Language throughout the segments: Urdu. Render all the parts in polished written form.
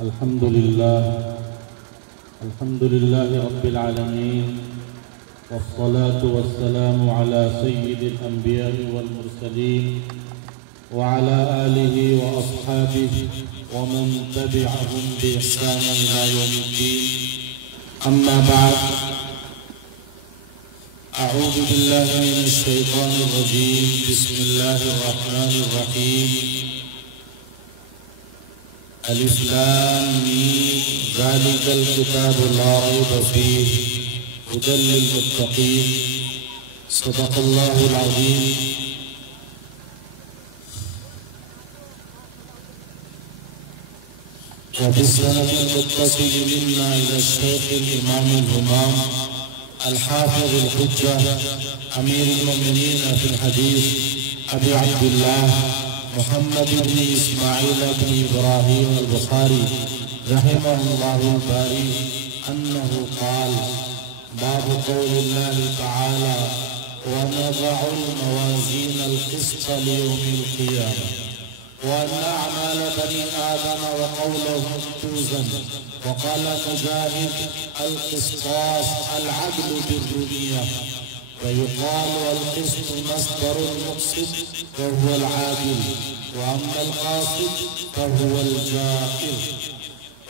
الحمد لله رب العالمين، والصلاة والسلام على سيد الأنبياء والمرسلين وعلى آله وأصحابه ومن تبعهم بإحسان إلى يوم الدين. أما بعد، أعوذ بالله من الشيطان الرجيم. بسم الله الرحمن الرحيم. الف لام میم ذلك الكتاب لا ريب فيه هدى للمتقين. صدق الله العظيم. وبالسند المتصل منا إلى الشيخ الإمام الهمام الحافظ الحجة أمير المؤمنين في الحديث أبي عبد الله محمد بن إسماعيل بن إبراهيم البخاري رحمه الله الباري أنه قال: باب قول الله تعالى: ونضع الموازين القسط ليوم القيامة وأن أعمال بني آدم وقولهم توزن. وقال مجاهد: القسطاس العدل بالرمية. ويقال القسط مصدر المقسط وهو العادل، وأما القاسط فهو الجائر.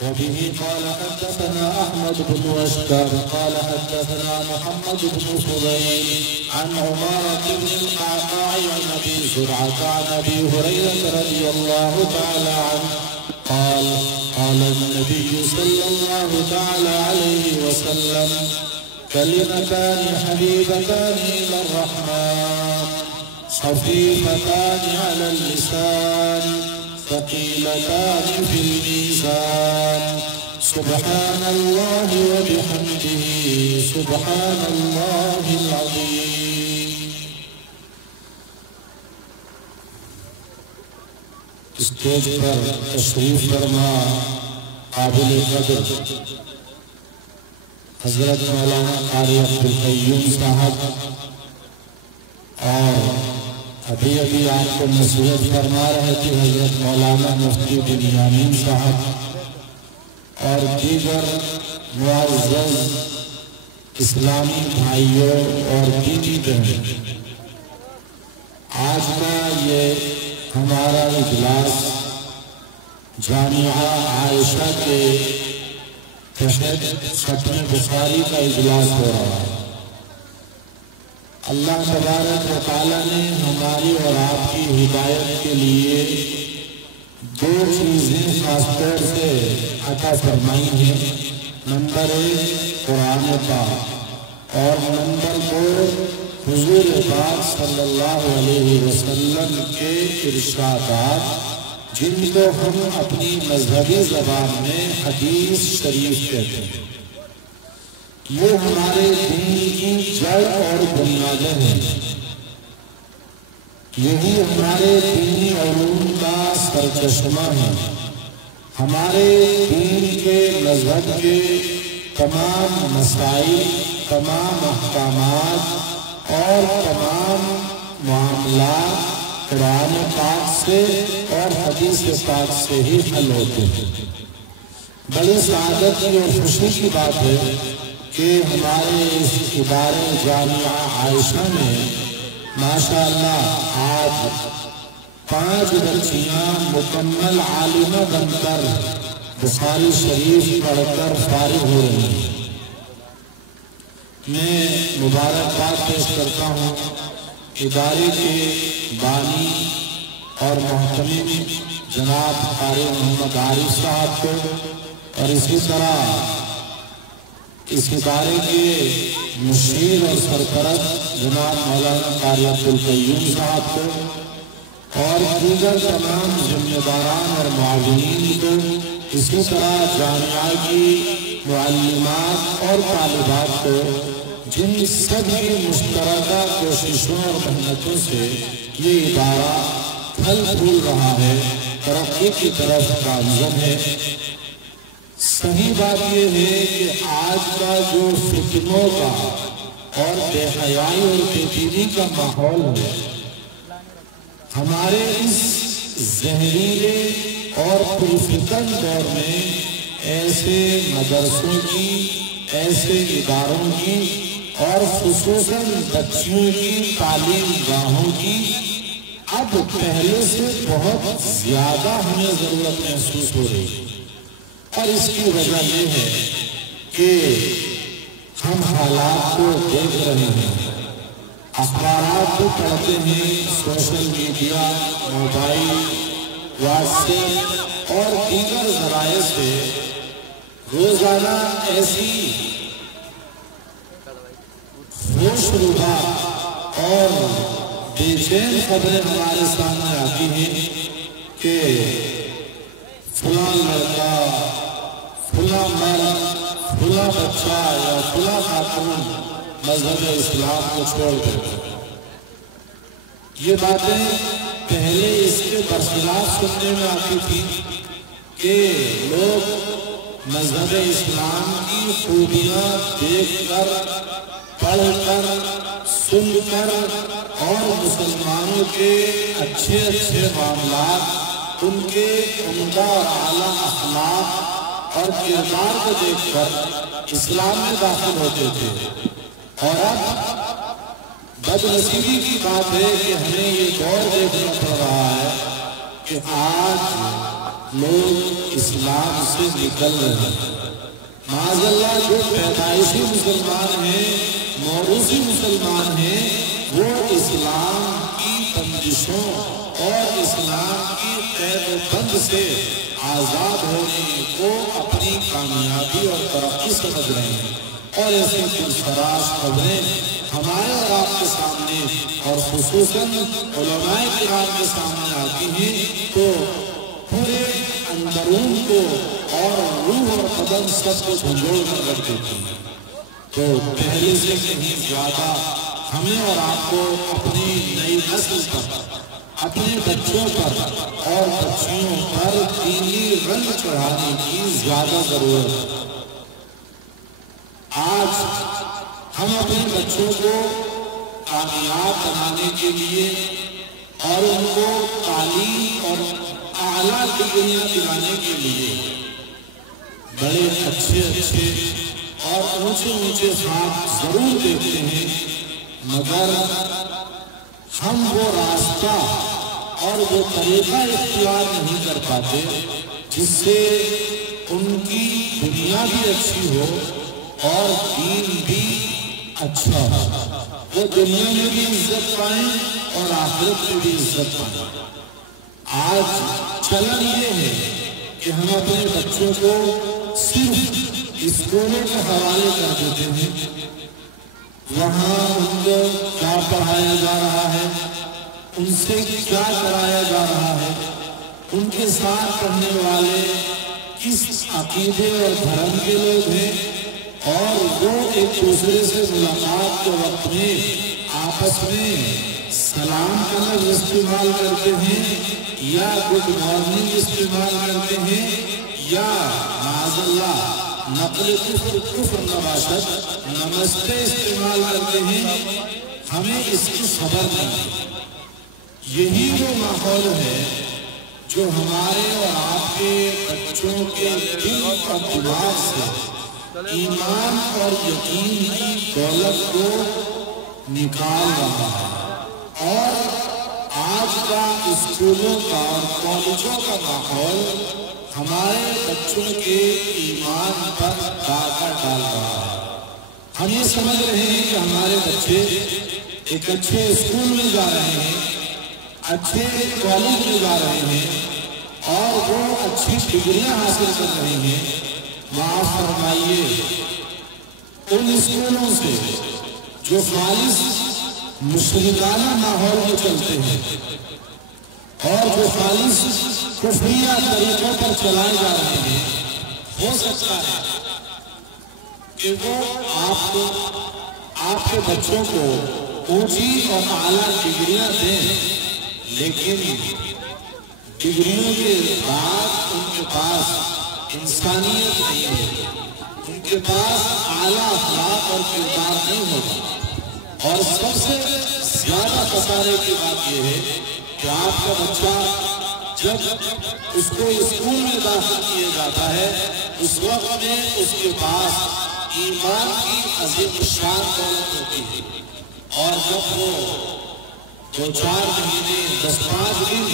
وبه قال حدثنا أحمد بن أشكر قال حدثنا محمد بن فضيل عن عمارة بن القعقاع عن أبي زرعة عن أبي هريرة رضي الله تعالى عنه قال: قال النبي صلى الله تعالى عليه وسلم: كلمتان حبيبتان إلى الرحمن خفيفتان على اللسان ثقيلتان في الميزان سبحان الله وبحمده سبحان الله العظيم. اسٹیج پر تشریف فرما قابل قدر حضرت مولانا قاری عبدالقیوم صاحب، اور ابھی آپ کو نصیحت فرما رہے تھے حضرت مولانا مفتی بنیامین صاحب اور دیگر معزز اسلامی بھائیوں اور دینی بہنوں، آج کا یہ ہمارا اجلاس جامعہ عائشہ کے تحت ختم بخاری کا اجلاس ہو رہا ہے. اللہ تبارک و تعالیٰ نے ہماری اور آپ کی ہدایت کے لیے دو چیزیں خاص طور سے عطا فرمائی ہیں. نمبر 1 قرآن پاک، اور نمبر 2 حضور پاک صلی اللہ علیہ وسلم کے ارشادات، جن کو ہم اپنی مذہبی زبان میں حدیث شریف کہتے ہیں. یہ ہمارے دین کی جڑ اور بنیادیں ہیں. یہی ہمارے دینی علوم کا سرچشمہ ہے. ہمارے دین کے مذہب کے تمام مسائل، تمام احکامات اور تمام معاملات قرآن پاک سے اور حدیث پاک سے ہی حل ہوتے ہیں. بڑی سعادت کی اور خوشی کی بات ہے کہ ہمارے اس ادارے جامعہ عائشہ میں ماشاءاللہ آج 5 بچیاں مکمل عالمہ بن کر بخاری شریف پڑھ کر فارغ ہو رہی ہیں. میں مبارکباد پیش کرتا ہوں ادارے کے بانی اور محتمم جناب قاری محمد عارف صاحب کو، اور اسی طرح اس ادارے کے مشیر اور سرپرست جناب مولانا قاری عبدالقیوم صاحب کو، اور دیگر تمام ذمہ داران اور معاونین کو، اسی طرح جامعہ کی معلمات اور طالبات کو، جن سب کی مشترکہ کوششوں اور محنتوں سے یہ ادارہ پھل پھول رہا ہے، ترقی کی طرف گامزن ہے. صحیح بات یہ ہے کہ آج کا جو فتنوں کا اور بے حیائی اور بے دینی کا ماحول ہے، ہمارے اس زہریلے اور پرفتن دور میں ایسے مدرسوں کی، ایسے اداروں کی اور خصوصاً بچیوں کی تعلیم گاہوں کی اب پہلے سے بہت زیادہ ہمیں ضرورت محسوس ہو رہی ہے۔ اور اس کی وجہ یہ ہے کہ ہم حالات کو دیکھ رہے ہیں، اخبارات کو پڑھتے ہیں، social media, mobile, what's app اور دیگر ذرائع سے روزانہ ایسی ہوش ربا اور بے چین خبریں ہمارے سامنے آتی ہیں کہ فلاں لڑکا، فلاں مرد، فلاں بچہ یا فلاں خاتون مذہب اسلام کو چھوڑ دیتے ہیں۔ یہ باتیں پہلے اس کے برخلاف سننے میں آتی تھی کہ لوگ مذہب اسلام کی خوبیاں دیکھ کر، پڑھ کر، سن کر اور مسلمانوں کے اچھے اچھے معاملات، ان کے عمدہ اور اعلیٰ اخلاق اور کردار کو دیکھ کر اسلام میں داخل ہوتے تھے۔ اور اب بد نصیبی کی بات ہے کہ ہمیں یہ دور دیکھنا پڑ رہا ہے کہ آج لوگ اسلام سے نکل رہے ہیں۔ معاذ اللہ جو پیدائشی مسلمان ہیں، موروثی مسلمان ہیں، وہ اسلام کی بندشوں اور اسلام کی قید و بند سے آزاد ہونے کو اپنی کامیابی اور ترقی سمجھ رہے ہیں۔ اور ایسی پرفراش خبریں ہمارے اور آپ کے سامنے اور خصوصاً علماء کرام کے سامنے آتی ہیں تو پورے اندرون کو اور روح اور بدن سب کو جھنجھوڑ کر رکھ دیتی ہیں۔ تو پہلے سے کہیں زیادہ ہمیں اور آپ کو اپنی نئی نسل پر، اپنے بچوں پر اور بچیوں پر دینی رنگ چڑھانے کی زیادہ ضرورت ہے۔ آج ہم اپنے بچوں کو کامیاب بنانے کے لیے اور ان کو تعلیم اور اعلیٰ ڈگریاں دلانے کے لیے بڑے اچھے اچھے اور اونچے اونچے خواب ضرور دیتے ہیں، مگر ہم وہ راستہ اور وہ طریقہ اختیار نہیں کر پاتے جس سے ان کی دنیا بھی اچھی ہو اور دین بھی اچھا ہو، وہ دنیا میں بھی عزت پائیں اور آخرت میں بھی عزت پائیں۔ آج چلن یہ ہے کہ ہم اپنے بچوں کو صرف اسکولوں کے حوالے کر دیتے ہیں، وہاں ان کو کیا پڑھایا جا رہا ہے، ان سے کیا کرایا جا رہا ہے، ان کے ساتھ پڑھنے والے کس عقیدے اور دھرم کے لوگ ہیں، اور وہ ایک دوسرے سے ملاقات کے وقت میں آپس میں سلام کا لفظ استعمال کرتے ہیں یا گڈ مارننگ استعمال کرتے ہیں یا معاذ اللہ نقل کفر نباشت نمستے استعمال کرتے ہیں، ہمیں اس کی خبر نہیں ہے۔ یہی وہ ماحول ہے جو ہمارے اور آپ کے بچوں کے دل اور دماغ سے ایمان اور یقین کی دولت کو نکال رہا ہے۔ اور آج کا اسکولوں کا اور کالجوں کا ماحول ہمارے بچوں کے ایمان پر داغ ڈال رہا ہے۔ ہم یہ سمجھ رہے ہیں کہ ہمارے بچے ایک اچھے اسکول میں جا رہے ہیں، اچھے کالج میں جا رہے ہیں اور وہ اچھی ڈگریاں حاصل کر رہے ہیں۔ معاف فرمائیے، ان اسکولوں سے جو خالص مشرکانہ ماحول میں چلتے ہیں اور جو خالص کفریہ طریقوں پر چلائے جا رہے ہیں، ہو سکتا ہے کہ وہ آپ کے بچوں کو اونچی اور اعلیٰ ڈگریاں دیں، لیکن ڈگریوں کے بعد ان کے پاس انسانیت نہیں ہوگی، ان کے پاس اعلیٰ اخلاق اور کردار نہیں ہوگا۔ اور سب سے زیادہ خسارے کی بات یہ ہے کہ آپ کا بچہ جب اس کو اسکول میں داخل کیا جاتا ہے اس وقت میں اس کے پاس ایمان کی عظیم شان دولت ہوتی ہے، اور جب وہ 2-4 مہینے 10-5 دن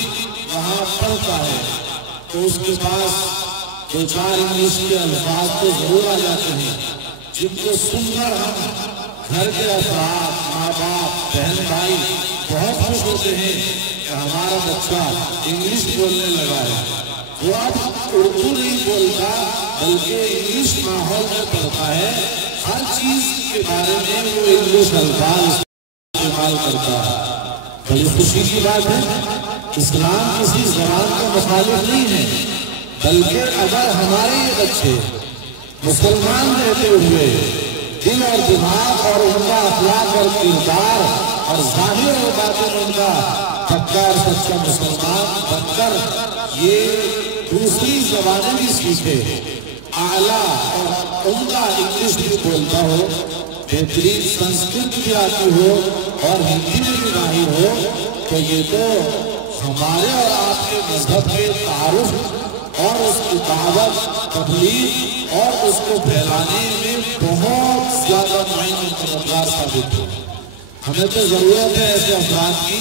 وہاں پڑھتا ہے تو اس کے پاس 2-4 انگلش کے الفاظ تو ضرور آ جاتے ہیں جن کو سن کر ہم گھر کے افراد، ماں باپ، بہن بھائی بہت خوش ہوتے ہیں کہ ہمارا بچہ انگلش بولنے لگا ہے۔ وہ اب اردو نہیں بولتا بلکہ انگلش ماحول میں پڑھتا ہے، ہر چیز کے بارے میں وہ انگلش الفاظ استعمال کرتا ہے۔ بڑی خوشی کی بات ہے، اسلام کسی زبان کا مخالف نہیں ہے، بلکہ اگر ہمارے یہ بچے مسلمان رہتے ہوئے دل اور دماغ اور ان کا اخلاق اور کردار اور ظاہر اور باطن ان کا پکا اور سچا مسلمان بن کر یہ دوسری زبانیں بھی سیکھے، اعلیٰ اور عمدہ انگلش بھی بولتا ہو، بہترین سنسکرت بھی آتی ہو اور ہندی میں بھی ماہر ہو، تو یہ تو ہمارے اور آپ کے مذہب کے تعارف اور اس کی دعوت، تبلیغ اور اس کو پھیلانے میں بہت زیادہ معین مددگار ثابت ہو۔ ہمیں تو ضرورت ہے ایسے افراد کی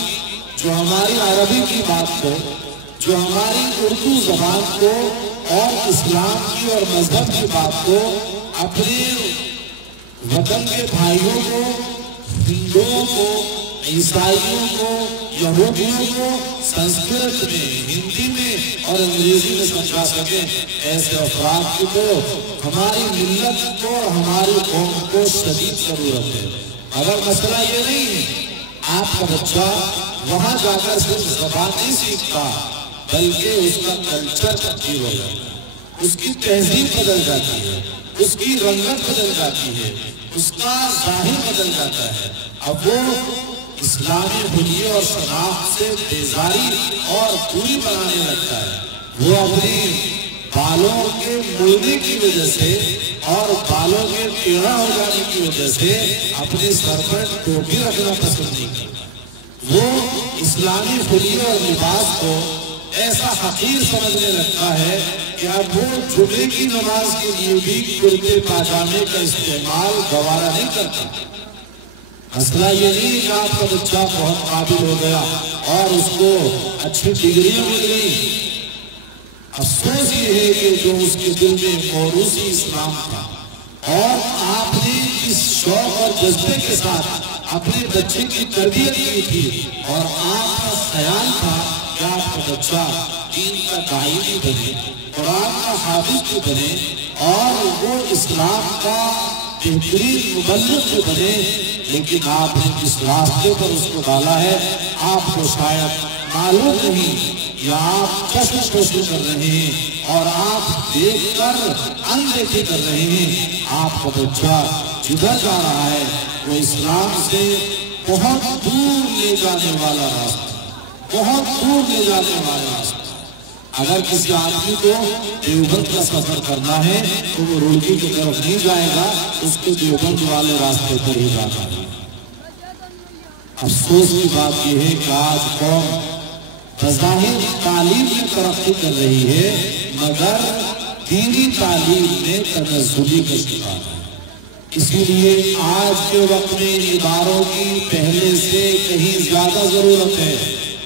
جو ہماری عربی کی بات کو، جو ہماری اردو زبان کو اور اسلام کی اور مذہب کی بات کو اپنے وطن کے بھائیوں کو، ہندوؤں کو، عیسائیوں کو، یہودیوں کو سنسکرت میں، ہندی میں اور انگریزی میں سمجھا سکیں، ایسے افراد کی تو ہماری ملت کو، ہماری قوم کو شدید ضرورت ہے۔ اگر مسئلہ یہ نہیں ہے آپ کا بچہ وہاں جا کر صرف زبان نہیں سیکھتا بلکہ اس کا کلچر تبدیل ہو جاتا ہے، اس کی تہذیب بدل جاتی ہے، اس کی رنگت بدل جاتی ہے، اس کا ظاہر بدل جاتا ہے، اب وہ اسلامی حلیے اور شناخت سے بیزاری اور دوری بنانے لگتا ہے۔ وہ اپنی بالوں کے مڑنے کی وجہ سے اور بالوں کے ٹیڑھا ہو جانے کی وجہ سے اپنے سر پر ٹوپی رکھنا پسند نہیں کرتا۔ وہ اسلامی حلیے اور لباس کو ایسا حقیر سمجھنے لگتا ہے کہ اب وہ جمعے کی نماز کے لیے بھی کرتے پاجامے کا استعمال گوارا نہیں کرتا۔ مسئلہ یہ نہیں کہ آپ کا بچہ بہت قابل ہو گیا اور اس کو اچھی ڈگریاں مل گئی، افسوس یہ ہے کہ جو اس کے دل میں موروثی اسلام تھا اور آپ نے اس شوق اور جذبے کے ساتھ اپنے بچے کی تربیت کی تھی اور آپ کا خیال تھا کہ آپ کا بچہ دین کا داعی بھی بنے، قرآن کا حافظ بھی بنے اور وہ اسلام کا بہترین مبلغ بھی بنے، لیکن آپ نے جس راستے پر اس کو ڈالا ہے آپ کو شاید معلوم نہیں، یا آپ کشش کر رہے ہیں اور آپ دیکھ کر اندیکھی کر رہے ہیں۔ آپ کا بچہ جدھر جا رہا ہے وہ اسلام سے بہت دور لے جانے والا راستہ، بہت دور لے جانے والا راستہ۔ اگر کسی آدمی کو دیوبند کا سفر کرنا ہے تو وہ روڑکی کی طرف نہیں جائے گا، اس کو دیوبند والے راستے پر ہی جانا ہے۔ افسوس کی بات یہ ہے کہ آج قوم بظاہر تعلیم میں ترقی کر رہی ہے مگر دینی تعلیم میں تنزلی کا شکار ہے۔ اسی لیے آج کے وقت میں اداروں کی پہلے سے کہیں زیادہ ضرورت ہے،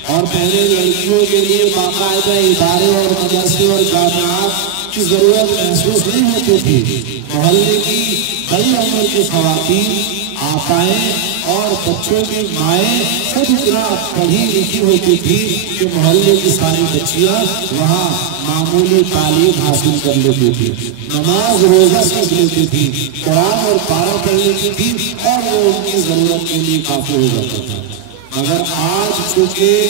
اور پہلے لڑکیوں کے لیے باقاعدہ ادارے اور مدرسے اور جامعات کی ضرورت محسوس نہیں ہوتی تھی۔ محلے کی بڑی عمر کی خواتین، آپائیں اور بچوں کی مائیں سب اتنا پڑھی لکھی ہوتی تھی کہ محلے کی ساری بچیاں وہاں معمولی تعلیم حاصل کر لیتی تھی، نماز روزہ سیکھ لیتی تھی، قرآن اور پارہ پڑھ لیتی تھی اور وہ ان کی ضرورت کے لیے کافی ہو جاتا تھا۔ مگر آج چونکہ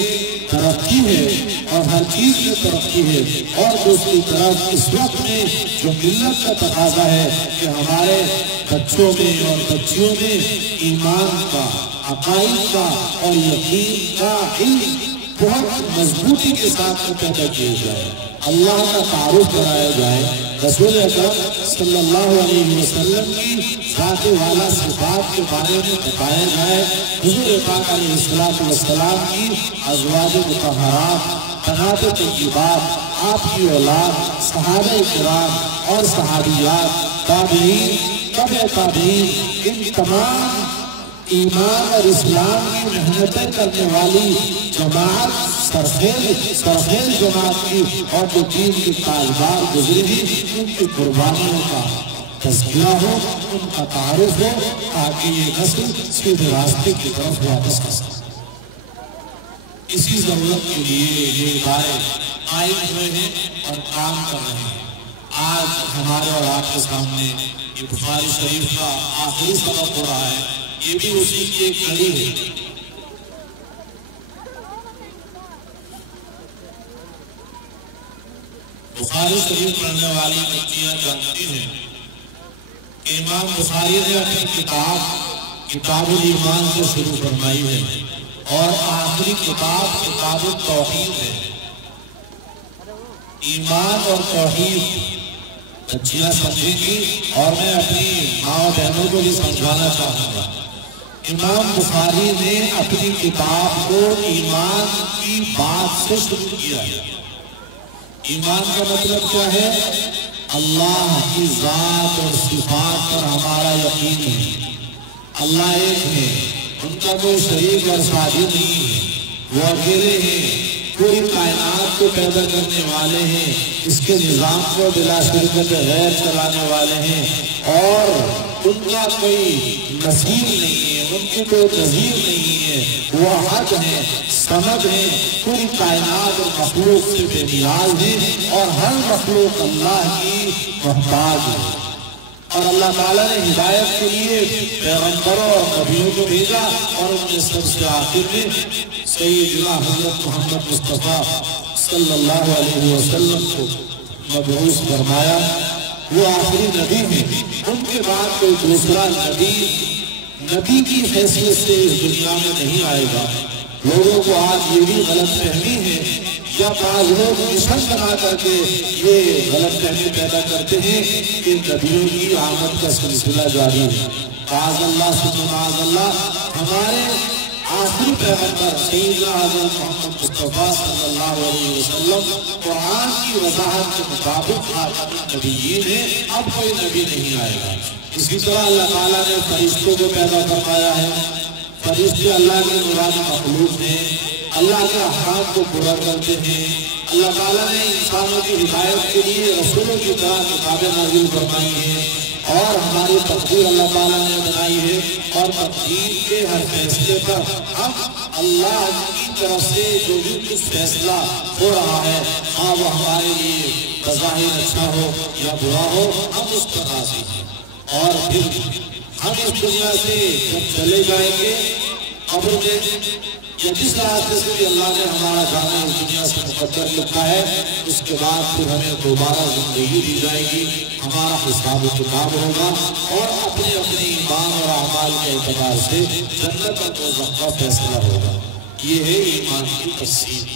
ترقی ہے اور ہر چیز میں ترقی ہے، اور دوسری طرف اس وقت میں جو ملت کا تقاضا ہے کہ ہمارے بچوں میں اور بچیوں میں ایمان کا، عقائد کا اور یقین کا علم بہت مضبوطی کے ساتھ پیدا کیا جائے، اللہ کا تعارف کرایا جائے، رسول اکرم صلی اللہ علیہ وسلم کی ذات والا صفات کے بارے میں بتایا جائے، حضور پاک علیہ السلام کی ازواج مطہرات بنات طیبات، آپ کی اولاد، صحابہ کرام اور صحابیات، تابعین، تبع تابعین، ان تمام ایمان اور اسلام کی محنتیں کرنے والی جماعت، سرخیل جماعت کی اور جو دین کی تاجدار گزری تھی، ان کی قربانیوں کا تذکرہ ہو، ان کا تعارف ہو، تاکہ یہ نسل سیدھے راستے کی طرف واپس کر سکے۔ اسی ضرورت کے لیے یہ ادارے قائم ہوئے ہیں اور کام کر رہے ہیں۔ آج ہمارے اور آپ کے سامنے یہ بخاری شریف کا آخری سبق ہو رہا ہے، یہ بھی اسی کی ایک کڑی ہے۔ بخاری شریف پڑھنے والی بچیاں جانتی ہیں کہ امام بخاری نے اپنی کتاب الایمان سے شروع فرمائی ہے اور آخری کتاب التوحید ہے۔ ایمان اور توحید بچیاں سمجھیں گی اور میں اپنی ماں و بہنوں کو بھی سمجھانا چاہوں گا۔ امام بخاری نے اپنی کتاب کو ایمان کی بات سے شروع کیا ہے۔ ایمان کا مطلب کیا ہے؟ اللہ کی ذات اور صفات پر ہمارا یقین ہے۔ اللہ ایک ہے، ان کا کوئی شریک اور ساتھی نہیں ہے، وہ اکیلے ہیں، پوری کائنات کو پیدا کرنے والے ہیں، اس کے نظام کو بلا شرکت غیر چلانے والے ہیں، اور ان کا کوئی نظیر نہیں ہے، ان کی کوئی نظیر نہیں ہے، وہ احد ہیں، صمد ہیں، پوری کائنات اور مخلوق سے بے نیاز ہیں، اور ہر مخلوق اللہ کی محتاج ہے۔ اور اللہ تعالیٰ نے ہدایت کے لیے پیغمبروں اور نبیوں کو بھیجا، اور ان میں سب سے آخر میں سیدنا حضرت محمد مصطفیٰ صلی اللہ علیہ وسلم کو مبعوث فرمایا۔ وہ آخری نبی ہیں، ان کے بعد کوئی دوسرا نبی کی حیثیت سے اس دنیا میں نہیں آئے گا۔ لوگوں کو آج یہ بھی غلط فہمی ہے، یا بعض لوگ مشن بنا کر کے یہ غلط فہمی پیدا کرتے ہیں کہ نبیوں کی آمد کا سلسلہ جاری ہے۔ معاذ اللہ ثم معاذ اللہ، ہمارے آخری پیغمبر سیدنا حضرت محمد مصطفیٰ صلی اللہ علیہ وسلم قرآن کی وضاحت کے مطابق خاتم النبیین ہیں، اب کوئی نبی نہیں آئے گا۔ اسی طرح اللہ تعالیٰ نے فرشتوں کو پیدا فرمایا ہے۔ فرشتے اللہ کے نورانی مخلوق ہیں، اللہ کے احکام کو پورا کرتے ہیں۔ اللہ تعالیٰ نے انسانوں کی ہدایت کے لیے رسولوں کی طرح کتابیں نازل فرمائی ہیں، اور ہماری تقدیر اللہ تعالیٰ نے بنائی ہے، اور تقدیر کے ہر فیصلے پر ہم اللہ کی طرف سے جو بھی کچھ فیصلہ ہو رہا ہے، ہاں وہ ہمارے لیے بظاہر اچھا ہو یا برا ہو، ہم اس پر راضی ہیں۔ اور پھر ہم اس دنیا سے جب چلے جائیں گے قبر میں، یا جس راستے سے بھی اللہ نے ہمارا جانا اس دنیا سے مقدر لکھا ہے، اس کے بعد پھر ہمیں دوبارہ زندگی دی جائے گی، ہمارا حساب و کتاب ہوگا، اور اپنے ایمان اور اعمال کے اعتبار سے جنت اور دوزخ کا فیصلہ ہوگا۔ یہ ہے ایمان کی تفصیل۔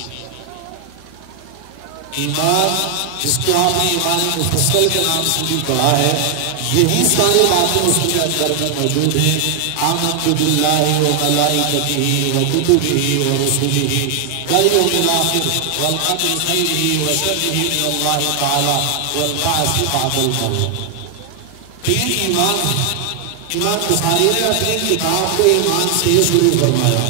ایمان جس کو آپ نے ایمان مفصل کے نام سے بھی پڑھا ہے، یہی ساری باتیں اس کے اندر میں موجود ہیں۔ آمنت باللہ وملائکتہ وکتبہ ورسلہ والیوم الآخر والقدر خیرہ وشرہ من اللہ تعالی والبعث بعد الموت۔ تین ایمان ہیں۔ امام بخاری نے اپنی کتاب کو ایمان سے ہی شروع فرمایا،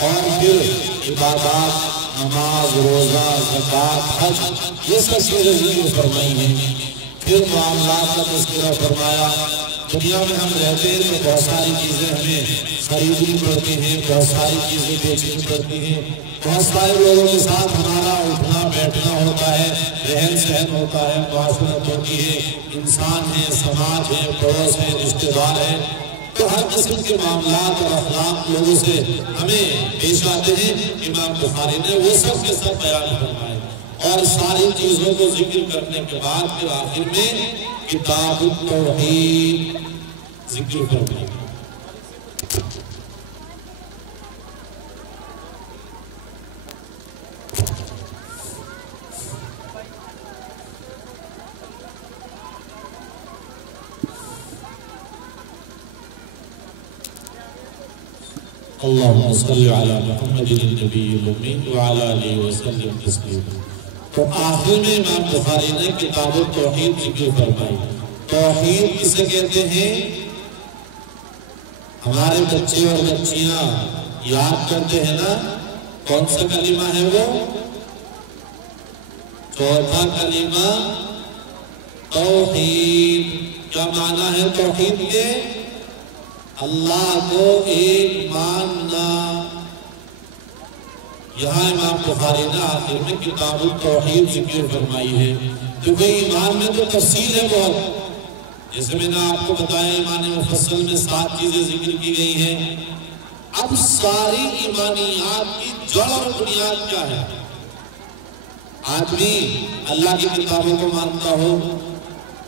اور پھر عبادات، نماز، روزہ، زکوٰۃ، حج، یہ سب چیزیں ذکر فرمائی ہیں۔ پھر معاملات کا تذکرہ فرمایا۔ دنیا میں ہم رہتے ہیں تو بہت ساری چیزیں ہمیں خریدنی پڑتی ہیں، بہت ساری چیزیں بیچنی پڑتی ہیں، بہت سارے لوگوں کے ساتھ ہمارا اٹھنا بیٹھنا ہوتا ہے، رہن سہن ہوتا ہے، معاشرت ہوتی ہے، انسان ہے، سماج ہے، پڑوس ہے، رشتے دار ہے، تو ہر قسم کے معاملات اور اخلاق لوگوں سے ہمیں پیش آتے ہیں۔ امام بخاری نے وہ سب کے سب بیان فرمائے، اور ساری چیزوں کو ذکر کرنے کے بعد پھر آخر میں کتاب التوحید ذکر فرمایا۔ اللہم صلی علی محمد النبی الامین وعلی آلہ وسلم تسلیما۔ تو آخر میں امام بخاری نے کتاب التوحید ذکر فرمائی۔ توحید کسے کہتے ہیں؟ ہمارے بچے اور بچیاں یاد کرتے ہیں نا، کون سا کلمہ ہے وہ؟ چوتھا کلمہ توحید۔ کیا معنی ہے توحید کے؟ اللہ کو ایک ماننا۔ یہاں امام بخاری نے آخر میں کتاب التوحید ذکر فرمائی ہے، کیونکہ ایمان میں تو تفصیل ہے بہت۔ جیسے میں نے آپ کو بتایا ایمان مفصل میں 7 چیزیں ذکر کی گئی ہیں۔ اب ساری ایمانیات کی جڑ اور بنیاد کیا ہے؟ آدمی اللہ کی کتابوں کو مانتا ہو،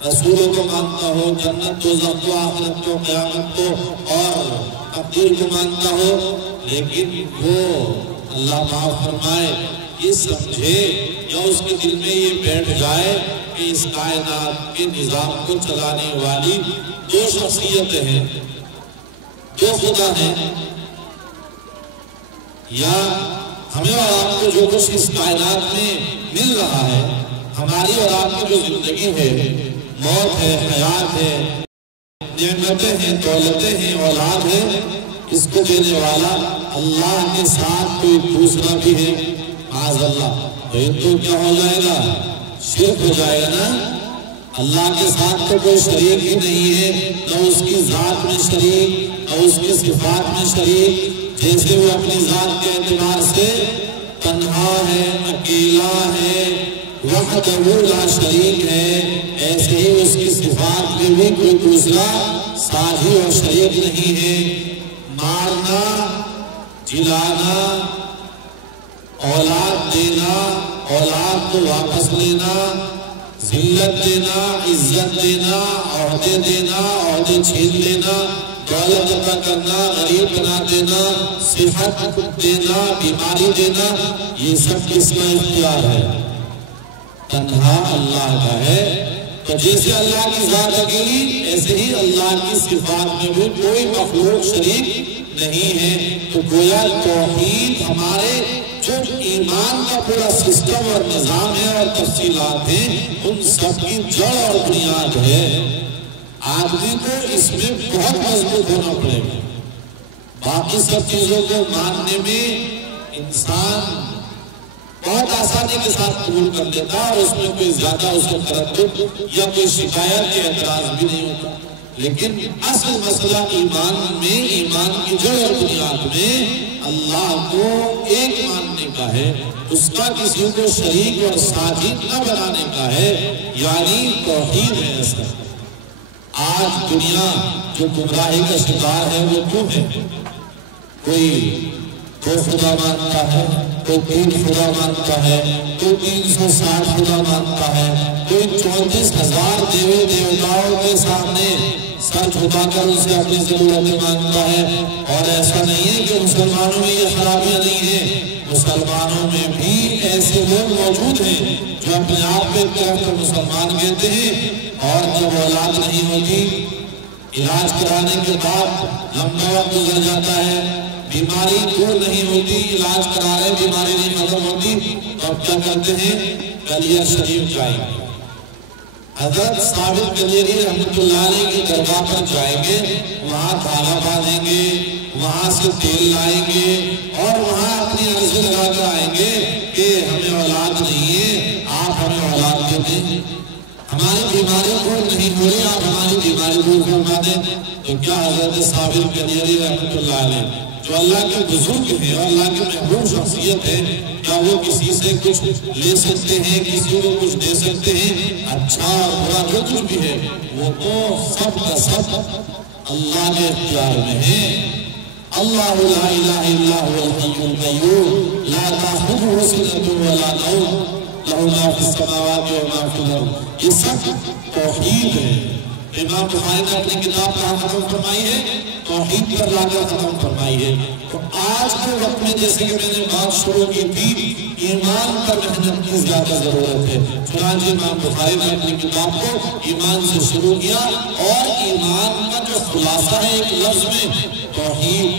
رسولوں کو مانتا ہو، جنت دوزخ کو، آخرت کو، قیامت کو اور تقدیر کو مانتا ہو، لیکن وہ اللہ معاف فرمائے یہ سمجھے یا اس کے دل میں یہ بیٹھ جائے کہ اس کائنات کے نظام کو چلانے والی 2 شخصیتیں ہیں، 2 خدا ہیں، یا ہمیں اور آپ کو جو کچھ اس کائنات میں مل رہا ہے، ہماری اور آپ کی جو زندگی ہے، موت ہے، حیات ہے، نعمتیں ہیں، دولتیں ہیں، اولاد ہے، اس کو دینے والا اللہ کے ساتھ کوئی دوسرا بھی ہے، معاذ اللہ، تو یہ تو کیا ہو جائے گا؟ شرک ہو جائے گا نا۔ اللہ کے ساتھ تو کوئی شریک ہی نہیں ہے، نہ اس کی ذات میں شریک، نہ اس کی صفات میں شریک۔ جیسے وہ اپنی ذات کے اعتبار سے تنہا ہے، اکیلا ہے، وحدہ لا شریک ہے، ایسے ہی اس کی صفات میں بھی کوئی دوسرا ساجی اور شریک نہیں ہے۔ مارنا، جلانا، اولاد دینا، اولاد کو واپس لینا، ذلت دینا، عزت دینا، عہدے دینا، عہدے چھین لینا، دولت عطا کرنا، غریب بنا دینا، صحت دینا، بیماری دینا، یہ سب کس کا اختیار ہے؟ تنہا اللہ کا ہے۔ تو جیسے اللہ کی ذات اکیلی، ایسے ہی اللہ کی صفات میں بھی کوئی مخلوق شریک نہیں ہے۔ تو گویا توحید ہمارے جو ایمان کا پورا سسٹم اور نظام ہے اور تفصیلات ہیں، ان سب کی جڑ اور بنیاد ہے۔ آدمی کو اس میں بہت مضبوط ہونا پڑے گا۔ باقی سب چیزوں کو ماننے میں انسان بہت آسانی کے ساتھ قبول کر لیتا اور اس میں کوئی زیادہ اس کو تردد یا کوئی شکایت یا اعتراض بھی نہیں ہوتا، لیکن اصل مسئلہ ایمان میں، ایمان کی جڑ اور بنیاد میں اللہ کو ایک ماننے کا ہے، اس کا کسی کو شریک اور ساتھی نہ بنانے کا ہے، یعنی توحید ہے۔ ایسا آج دنیا جو گمراہی کا شکار ہے وہ کیوں ہے؟ کوئی 2 خدا مانتا ہے، کوئی 3 خدا مانتا ہے، کوئی 360 خدا مانتا ہے، کوئی 34,000 دیوی دیوتاؤں کے سامنے سر جھکا کر ان سے اپنی ضرورتیں مانگتا ہے۔ اور ایسا نہیں ہے کہ مسلمانوں میں یہ خرابیاں نہیں ہیں، مسلمانوں میں بھی ایسے لوگ موجود ہیں جو اپنے آپ پہ کہہ کر مسلمان کہتے ہیں، اور جب اولاد نہیں ہوتی، علاج کرانے کے بعد لمبا وقت گزر جاتا ہے، بیماری دور نہیں ہوتی، علاج کرا رہے بیماری نہیں ختم ہوتی، تو اب کیا کرتے ہیں؟ گلیہ شریف جائیں گے، حضرت ثابت گلیری رحمت اللہ علیہ کی درگاہ پر جائیں گے، وہاں دھاگا باندھیں گے، وہاں سے تیل لائیں گے اور وہاں اپنی عرض لگا کر آئیں گے کہ ہمیں اولاد نہیں ہے، آپ ہمیں اولاد دے دیں، ہماری بیماری دور نہیں ہو رہی، آپ ہماری بیماری دور فرما دیں۔ تو کیا حضرت ثابت گلیری رحمت اللہ علیہ جو اللہ کے بزرگ ہیں اور اللہ کی محبوب شخصیت ہے، کیا وہ کسی سے کچھ لے سکتے ہیں، کسی کو کچھ دے سکتے ہیں؟ اچھا اور برا جو کچھ بھی ہے وہ تو سب کا سب اللہ کے اختیار میں ہے۔ اللہ لا الہ الا هو الحی القیوم لا تأخذہ سنۃ ولا نوم لہ ما فی السماوات وما فی الارض۔ یہ سب توحید ہے۔ امام بخاری نے اپنی کتاب کہاں ختم فرمائی ہے؟ توحید پر لا کر ختم فرمائی ہے۔ تو آج کے وقت میں جیسے کہ میں نے بات شروع کی تھی، ایمان پر محنت کی زیادہ ضرورت ہے۔ چنانچہ امام بخاری نے اپنی کتاب کو ایمان سے شروع کیا، اور ایمان کا جو خلاصہ ہے ایک لفظ میں توحید،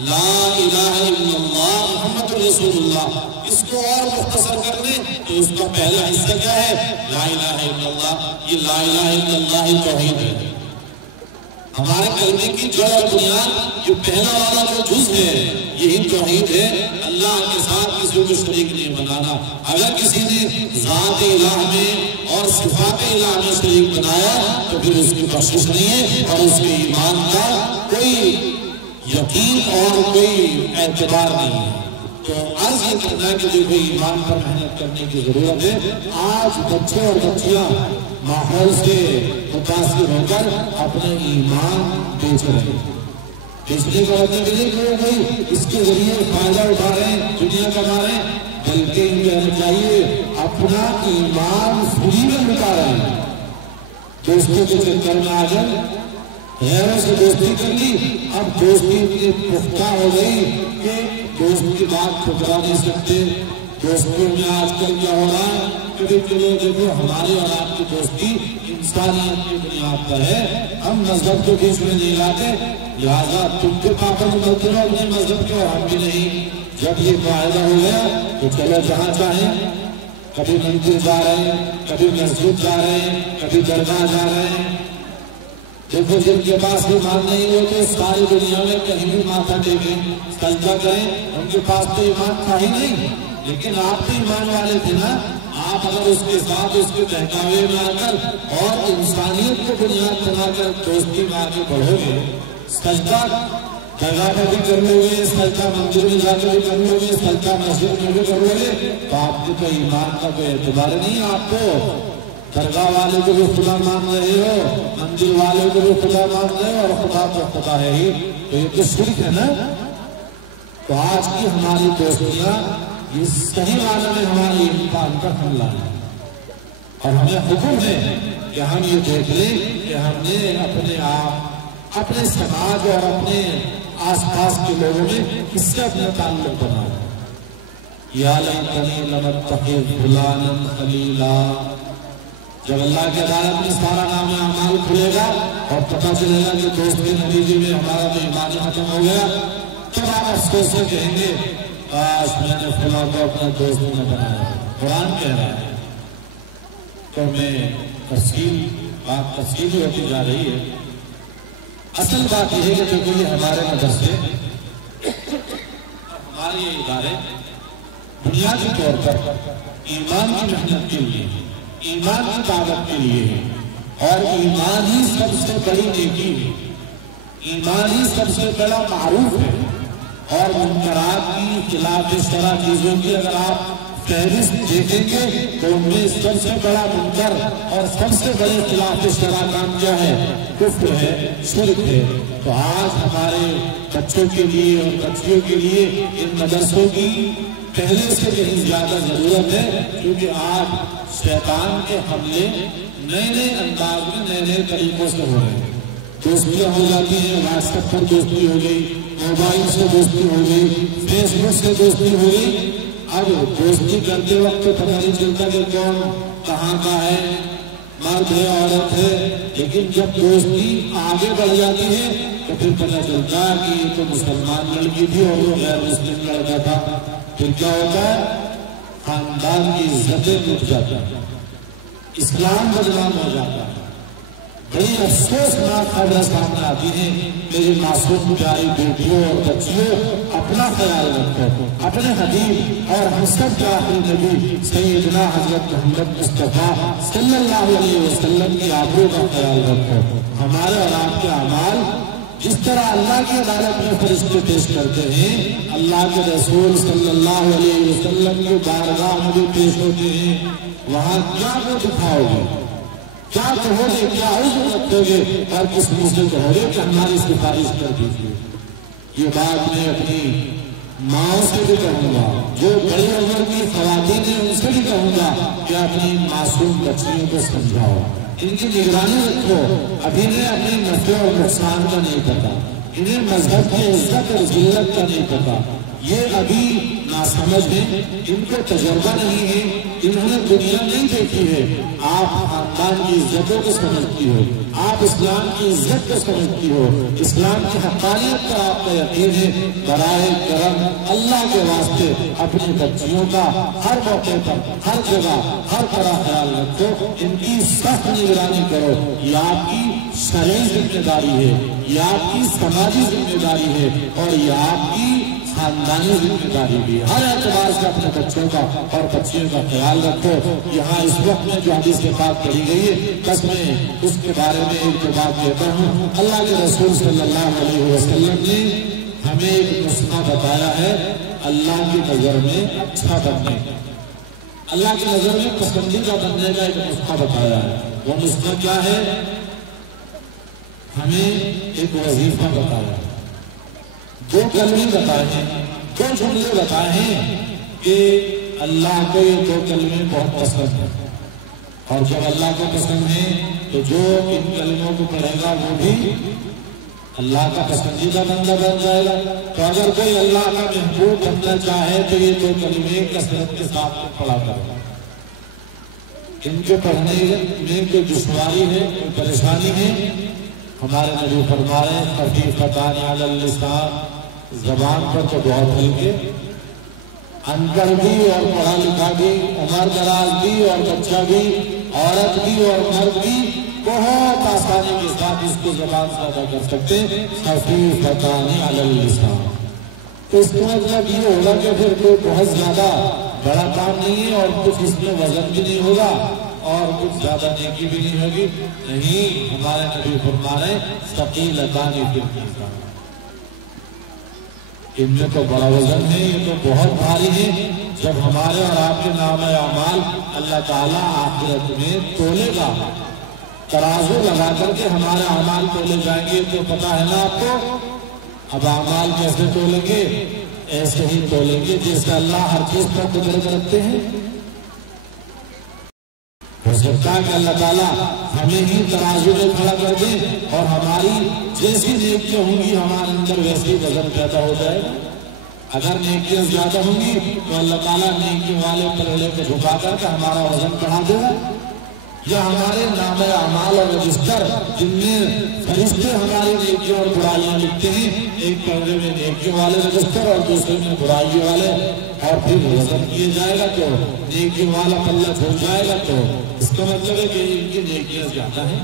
لا الہ الا اللہ محمد رسول اللہ، اس کو اور مختصر کر دیں تو اس کا پہلا حصہ کیا ہے؟ لا الہ الا اللہ۔ یہ لا الہ الا اللہ ہی توحید ہے، ہمارے کلمے کی جڑ اور بنیاد۔ یہ پہلا والا جو جز ہے یہی توحید ہے، اللہ کے ساتھ کسی کو شریک نہیں بنانا۔ اگر کسی نے ذات الہ میں اور صفات الہ میں شریک بنایا تو پھر اس کی بخشش نہیں ہے اور اس کے ایمان کا کوئی یقین اور کوئی اعتبار نہیں ہے۔ تو عرض یہ کرنا ہے کہ جو کوئی ایمان پر محنت کرنے کی ضرورت ہے۔ آج بچے اور بچیاں ماحول سے متاثر ہو کر اپنے ایمان بیچ رہے ہیں۔ بیچنے کا مطلب یہ کہ بھائی اس کے ذریعے فائدہ اٹھا رہے ہیں، دنیا کما رہے ہیں، بلکہ یہ کہنا چاہیے اپنا ایمان فری میں لٹا رہے ہیں۔ دوستوں کے چکر میں آ گئے، غیروں سے دوستی کر لی، اب دوستی اتنی پختہ ہو گئی کہ دوست کی بات ٹھکرا نہیں سکتے۔ دوستوں میں آج کل کیا ہو رہا ہے، کبھی چلو دیکھو ہماری اور آپ کی دوستی انسانیت کی بنیاد پر ہے، ہم مذہب کے بیچ میں نہیں لاتے، لہٰذا تم کے پابند بنتے رہو اپنے مذہب کے، ہم بھی نہیں۔ جب یہ معاہدہ ہو گیا تو چلو جہاں چاہیں، کبھی مندر جا رہے ہیں، کبھی مسجد جا رہے ہیں، کبھی درگاہ جا رہے ہیں۔ دیکھو جن کے پاس ایمان نہیں ہو تو ساری دنیا میں کہیں بھی ماتھا ٹیکیں، سجدہ کریں، ان کے پاس تو ایمان تھا ہی نہیں، لیکن آپ تو ایمان والے تھے نا۔ آپ اگر اس کے ساتھ اس کے بہکاوے میں آ کر اور انسانیت کو بنیاد بنا کر دوستی میں آگے بڑھو گے، سجدہ درگاہ میں بھی کر لو گے، سجدہ مندر میں جا کے بھی کر لو گے، سجدہ مسجد میں بھی کر لو گے، تو آپ کے تو ایمان کا کوئی اعتبار نہیں۔ آپ کو درگاہ والے کو بھی خدا مان رہے ہو، مندر والے کو بھی خدا مان رہے ہو، اور خدا تو خدا ہے ہی، تو یہ تو شرک ہے نا۔ تو آج کی ہماری دوستیاں یہ صحیح معنی میں ہماری ایمان پر حملہ ہے، اور ہمیں حکم ہے کہ ہم یہ دیکھ لیں کہ ہم نے اپنے آپ، اپنے سماج اور اپنے آس پاس کے لوگوں میں کس سے اپنا تعلق بنایا۔ یا لیتنی لم اتخذ فلانا خلیلا، جب اللہ کے عدالت میں سارا نام اعمال کھلے گا اور پتہ چلے گا کہ دوست کے نتیجے میں ہمارا تو ایمان ختم ہو گیا، تب آپ افسوس سے کہیں گے کاش میں نے فلاں کو اپنا دوست نہ بنایا۔ قرآن کہہ رہا ہے، تو میں بات تفصیل ہوتی جا رہی ہے۔ اصل بات یہ ہے کہ چونکہ یہ ہمارے مدرسے، ہمارے یہ ادارے بنیادی طور پر ایمان کی محنت کے لیے، ایمان کی دعوت کے لیے ہے، اور ایمان ہی سب سے بڑی نیکی ہے، ایمان ہی سب سے بڑا معروف ہے، اور منکرات کی خلاف شرع چیزوں کی اگر آپ فہرست دیکھیں گے تو ان میں سب سے بڑا منکر اور سب سے بڑے خلاف شرع کام کیا ہے؟ کفر ہے، شرک ہے۔ تو آج ہمارے بچوں کے لیے اور بچیوں کے لیے ان مدرسوں کی پہلے سے کہیں زیادہ ضرورت ہے، کیونکہ آج شیطان کے حملے نئے نئے انداز میں، نئے نئے طریقوں سے ہو رہے ہیں۔ دوستیاں ہو جاتی ہیں، واٹس ایپ پر دوستی ہو گئی، موبائل سے دوستی ہو گئی، فیس بک سے دوستی ہو گئی۔ اب دوستی کرتے وقت تو پتہ نہیں چلتا کہ کون کہاں کا ہے، مرد ہے عورت ہے، لیکن جب دوستی آگے بڑھ جاتی ہے تو پھر پتہ چلتا ہے کہ یہ تو مسلمان لڑکی تھی اور وہ غیر مسلم لڑکا تھا۔ پھر کیا ہوتا ہے؟ خاندان کی عزتیں مٹ جاتی ہیں، اسلام بدنام ہو جاتا ہے۔ بڑی افسوسناک خبریں سامنے آتی ہیں۔ میری معصوم پیاری بیٹیوں اور بچیوں، اپنا خیال رکھو، اپنے حبیب اور ہم سب کے آخری نبی سیدنا حضرت محمد مصطفیٰ صلی اللہ علیہ وسلم کی آبرو کا خیال رکھو۔ ہمارے اور آپ کے اعمال جس طرح اللہ کی عدالت میں فرشتے پیش کرتے ہیں، اللہ کے رسول صلی اللہ علیہ وسلم کی بارگاہ میں بھی پیش ہوتے ہیں، وہاں کیا وہ دکھاؤ گے، کیا کہو گے، کیا عذر رکھو گے، اور کس منہ سے کہو گے کہ ہماری سفارش کر دیجیے۔ یہ بات میں اپنی ماں سے بھی کہوں گا، جو بڑی عمر کی خواتین ہیں ان سے بھی کہوں گا کہ اپنی معصوم بچیوں کو سمجھاؤ، ان کی نگرانی رکھو۔ ابھی انہیں اپنے نفع اور نقصان کا نہیں پتا، انہیں مذہب کی عزت اور ذلت کا نہیں پتا، یہ ابھی ناسمجھ ہیں، ان کو تجربہ نہیں ہے، انہوں نے دنیا نہیں دیکھی ہے، آپ خاندان کی عزتوں کو سمجھتی ہو، آپ اسلام کی عزت کو سمجھتی ہو، اسلام کی حقانیت پر آپ کا یقین ہے، برائے کرم اللہ کے واسطے اپنی بچیوں کا ہر موقع پر، ہر جگہ، ہر طرح خیال رکھو، ان کی سخت نگرانی کرو۔ یہ آپ کی شرعی ذمہ داری ہے، یہ آپ کی سماجی ذمہ داری ہے، اور یہ آپ کی خاندانی ذمہ داری بھی ہے۔ ہر اعتبار سے اپنے بچوں کا اور بچیوں کا خیال رکھو۔ یہاں اس وقت میں جو حدیث کے پاک پڑھی گئی ہے، بس میں اس کے بارے میں ایک بات کہتا ہوں۔ اللہ کے رسول صلی اللہ علیہ وسلم نے ہمیں ایک نسخہ بتایا ہے اللہ کی نظر میں اچھا بننے کا، اللہ کی نظر میں پسندیدہ بننے کا ایک نسخہ بتایا ہے۔ وہ نسخہ کیا ہے؟ ہمیں ایک وظیفہ بتایا ہے، دو کلمے بتائے ہیں، دو جملے بتائے ہیں کہ اللہ کو یہ دو کلمے بہت پسند ہیں، اور جب اللہ کو پسند ہے تو جو ان کلموں کو پڑھے گا وہ بھی اللہ کا پسندیدہ بندہ بن جائے گا۔ تو اگر کوئی اللہ کا محبوب بننا چاہے تو یہ دو کلمے کثرت کے ساتھ پڑھا کرے۔ ان کے پڑھنے میں کوئی دشواری ہے، کوئی پریشانی ہے؟ ہمارے نبی فرما رہے ہیں خفیفتان علی اللسان، زبان پر تو بہت ہلکے، ان پڑھ بھی اور پڑھا لکھا بھی، عمر دراز بھی اور بچہ بھی، عورت بھی اور مرد بھی بہت آسانی کے ساتھ اس کو زبان سے ادا کر سکتے ہیں۔ خفیفتان علی اللسان، تو اس کا مطلب یہ ہوگا کہ پھر کوئی بہت زیادہ بڑا کام نہیں ہے، اور کچھ اس میں وزن بھی نہیں ہوگا، اور کچھ زیادہ نیکی بھی نہیں ہوگی۔ نہیں، ہمارے نبی فرما رہے ہیں ثقیلتان فی المیزان، ان میں تو بڑا وزن ہے، یہ تو بہت بھاری ہے۔ جب ہمارے اور آپ کے نام اعمال اللہ تعالیٰ آخرت میں تولے گا، ترازو لگا کر کے ہمارے اعمال تولے جائیں گے، تو پتہ ہے نا آپ کو اب اعمال کیسے تولیں گے؟ ایسے ہی تولیں گے جیسے اللہ ہر چیز پر قدرت رکھتے ہیں۔ ہو سکتا ہے کہ اللہ تعالیٰ ہمیں ہی ترازو میں کھڑا کر دے، اور ہماری جیسی نیکیاں ہوں گی ہمارے اندر ویسی وزن پیدا ہو جائے گا۔ اگر نیکیاں زیادہ ہوں گی تو اللہ تعالیٰ نیکی والے پلڑے کو جھکا کر کے ہمارا وزن بڑھا دے گا، یا ہمارے نام اعمال اور رجسٹر جن میں فرشتے ہماری نیکیاں اور برائیاں لکھتے ہیں، ایک پلڑے میں نیکیوں والے رجسٹر اور دوسرے میں برائیوں والے، اور پھر وزن کیے جائے گا تو نیکیوں والا پلہ چھوٹ جائے گا، تو اس کا مطلب ہے کہ ان کی نیکیاں زیادہ ہیں۔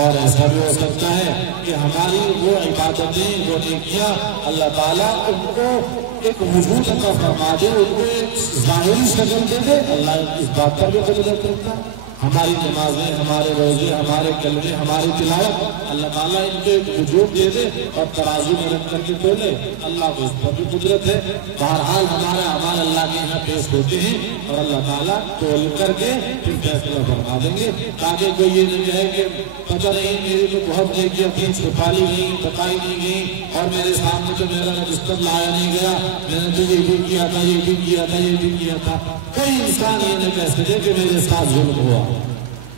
اور ایسا بھی ہو سکتا ہے کہ ہماری وہ عبادتیں، وہ نیکیاں اللہ تعالیٰ ان کو ایک وجود عطا فرما دے، ان کو ایک ظاہری شکل دے دے۔ اللہ اس بات پر بھی قدرت رکھتا ہے۔ ہماری نمازیں، ہمارے روزے، ہمارے کلمے، ہماری تلاوت، اللہ تعالیٰ ان کو ایک وجود دے دے اور ترازو میں رکھ کر کے تولے، اللہ کو اس پر بھی قدرت ہے۔ بہرحال ہمارے اعمال اللہ کے یہاں پیش ہوتے ہیں، اور اللہ تعالیٰ تول کر کے پھر فیصلہ فرما دیں گے، تاکہ کوئی یہ نہیں کہے کہ پتہ نہیں میری تو بہت نیکیاں تھیں، چھپا لی گئی، بتائی نہیں گئی، اور میرے سامنے تو میرا رجسٹر لایا نہیں گیا، میں نے تو یہ بھی کیا تھا، یہ بھی کیا تھا، یہ بھی کیا تھا۔ کوئی انسان یہ نہیں کہہ سکے کہ میرے ساتھ ظلم ہوا،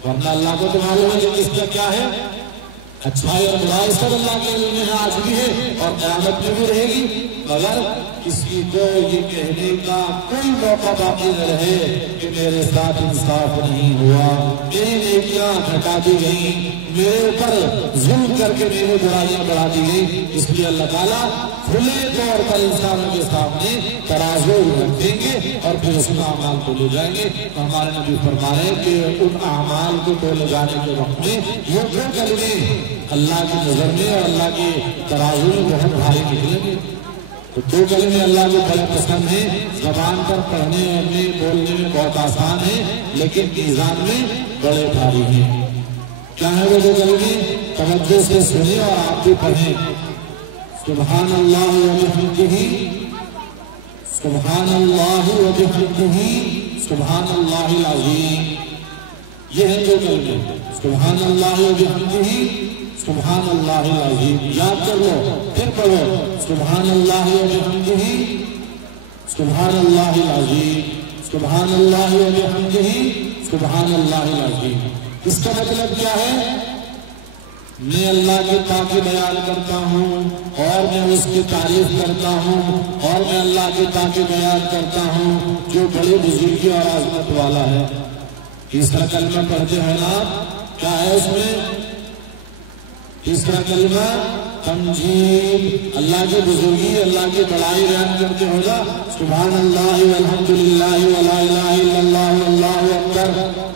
ورنہ اللہ کو تو معلوم ہے کہ کس کا کیا ہے۔ اچھائی اور برائی سب اللہ کے علم میں آج بھی ہے اور قیامت میں بھی رہے گی، مگر کسی کو یہ کہنے کا کوئی موقع باقی نہ رہے کہ میرے ساتھ انصاف نہیں ہوا، میری نیکیاں گھٹا دی گئی، میرے اوپر ظلم کر کے میری برائیاں بڑھا دی گئی۔ اس لیے اللہ تعالیٰ کھلے طور پر انسانوں کے سامنے ترازو رکھ دیں گے اور پھر اس میں اعمال کو لے جائیں گے۔ تو ہمارے نبی فرما رہے ہیں کہ ان اعمال کو تولے جانے کے وقت میں یہ دو کلمے اللہ کی نظر میں اور اللہ کے ترازو میں بہت بھاری نکلیں گے۔ تو دو کلمے اللہ کو بڑے پسند ہیں، زبان پر پڑھنے اور بولنے میں بہت آسان ہے، لیکن میزان میں بڑے بھاری ہیں۔ کیا ہے وہ دو کلمے؟ توجہ سے سنیں اور آپ بھی پڑھیں۔ سبحان اللہ و بحمدہ، سبحان اللہ و بحمدہ، سبحان اللہ العظیم۔ یہ ہے دو کلمے، سبحان اللہ و بحمدہ، سبحان اللہ العظیم۔ یاد کر لو، پھر پڑھو، سبحان اللہ و بحمدہ، سبحان اللہ العظیم، سبحان اللہ و بحمدہ، سبحان اللہ العظیم۔ اس کا مطلب کیا ہے؟ میں اللہ کی طاقت بیان کرتا ہوں اور میں اس کی تعریف کرتا ہوں اور میں اللہ کی طاقت بیان کرتا ہوں جو بڑی بزرگی اور عظمت والا ہے۔ تیسرا کلمہ پڑھتے ہیں نا، کیا ہے اس میں؟ تیسرا کلمہ تمجید، اللہ کی بزرگی، اللہ کی بڑائی بیان کرتے ہو جا، سبحان اللہ والحمدللہ ولا الہ الا اللہ واللہ اکبر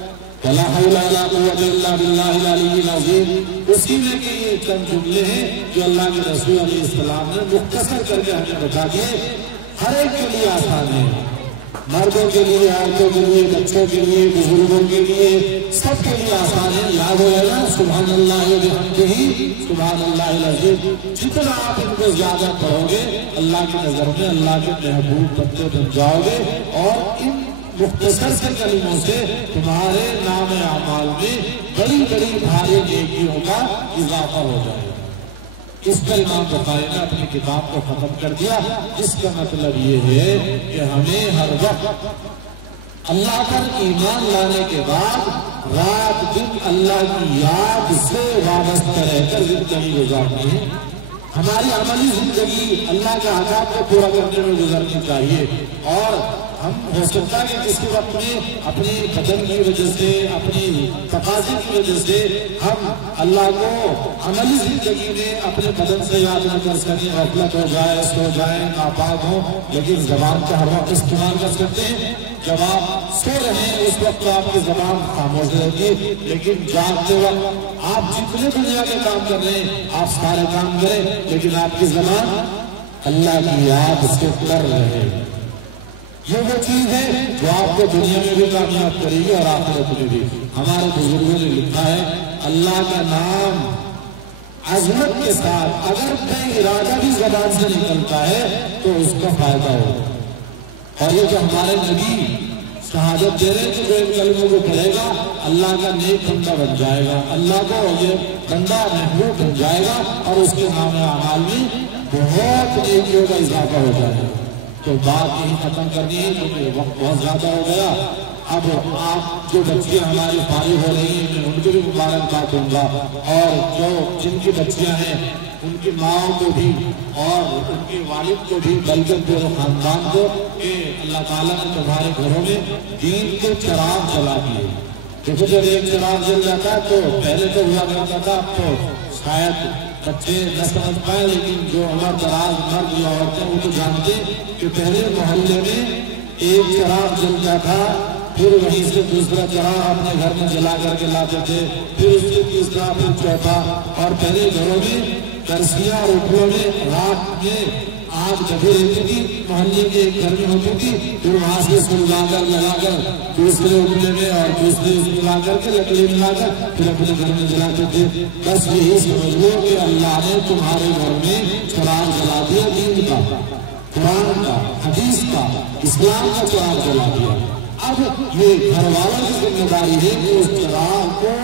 ولا حول ولا قوت الا باللہ العلی العظیم۔ اسی میں کہ یہ چند جملے ہیں جو اللہ کے رسول علیہ السلام نے مختصر کر کے ہمیں بتا دیے، ہر ایک کے لیے آسان ہے، مردوں کے لیے، عورتوں کے لیے، بچوں کے لیے، بزرگوں کے لیے، سب کے لیے آسان ہے۔ یاد ہو جائے نا، سبحان اللہ وبحمدہ سبحان اللہ العظیم۔ جتنا آپ ان کو زیادہ پڑھو گے اللہ کی نظر میں اللہ کے محبوب بندے بن جاؤ گے، اور ان مختصر سے کلموں سے تمہارے نام اعمال میں بڑی بڑی بھاری نیکیوں کا اضافہ ہو جائے گا۔ اس پر امام بخاری نے اپنی کتاب کو ختم کر دیا، جس کا مطلب یہ ہے کہ ہمیں ہر وقت اللہ پر ایمان لانے کے بعد رات دن اللہ کی یاد سے وابستہ رہ کر زندگی گزارنی ہے۔ ہماری عملی زندگی اللہ کے احکام کو پورا کرنے میں گزرنی چاہیے، اور ہم ہو سکتا ہے کہ کسی وقت میں اپنی بدن کی وجہ سے، اپنی تقاضے کی وجہ سے ہم اللہ کو عملی زندگی میں اپنے بدن سے یاد نہ کر سکیں، غفلت ہو جائے، سو جائیں، ناپاک ہوں، لیکن زبان کا ہر وقت استعمال کر سکتے ہیں۔ جب آپ سو رہے ہیں اس وقت تو آپ کی زبان خاموش رہتی ہے، لیکن جاگتے وقت آپ جتنے دنیا کے کام کر رہے ہیں آپ سارے کام کریں، لیکن آپ کی زبان اللہ کی یاد سے کر رہے ہیں۔ یہ وہ چیز ہے جو آپ کو دنیا میں بھی کامیاب کرے گی اور آخرت میں بھی۔ ہمارے بزرگوں نے لکھا ہے، اللہ کا نام عظمت کے ساتھ اگر کوئی ارادہ بھی زبان سے نکلتا ہے تو اس کا فائدہ ہوگا۔ اور یہ جو ہمارے نبی شہادت دے رہے ہیں کہ جو ان کلموں کو پڑھے گا اللہ کا نیک بندہ بن جائے گا، اللہ کو یہ بندہ محبوب بن جائے گا، اور اس کے نام اعمال میں بہت نیکیوں کا اضافہ ہو جائے گا۔ تو بات یہی ختم کرنی ہے کیونکہ وقت بہت زیادہ ہو گیا۔ اب آپ جو بچیاں ہماری فارغ ہو رہی ہیں میں ان کو بھی مبارکباد دوں گا، اور جو جن کی بچیاں ہیں ان کی ماں کو بھی اور ان کے والد کو بھی، بلکہ پورے خاندان کو، کہ اللہ تعالیٰ نے تمہارے گھروں میں دین کے چراغ جلا دیے۔ کیونکہ جب ایک چراغ جل جاتا ہے تو پہلے تو ہوا کرتا تھا، اب تو شاید بچے نہ سمجھ پائے، لیکن جو عمر دراز مرد یا عورتیں وہ تو جانتے کہ پہلے محلے میں ایک چراغ جلتا تھا، پھر وہیں سے دوسرا چراغ اپنے گھر میں جلا کر کے لاتے تھے، پھر اس سے تیسرا، پھر چوتھا، اور پہلے گھروں میں کرسیاں اور اوپروں میں رات میں آگ جگہ رہتی تھی، محلے کے ایک گھر میں ہوتی تھی، پھر وہاں سے اس کو لگا کر دوسرے اپنے میں اور دوسرے اس کو لا کر کے لکڑی میں لا کر پھر اپنے گھر میں جلاتے تھے۔ بس یہی سمجھ لو کہ اللہ نے تمہارے گھر میں چراغ جلا دیا، دین کا، قرآن کا، حدیث کا، اسلام کا چراغ جلا دیا۔ اب یہ گھر والوں کی ذمہ داری ہے کہ اس چراغ کو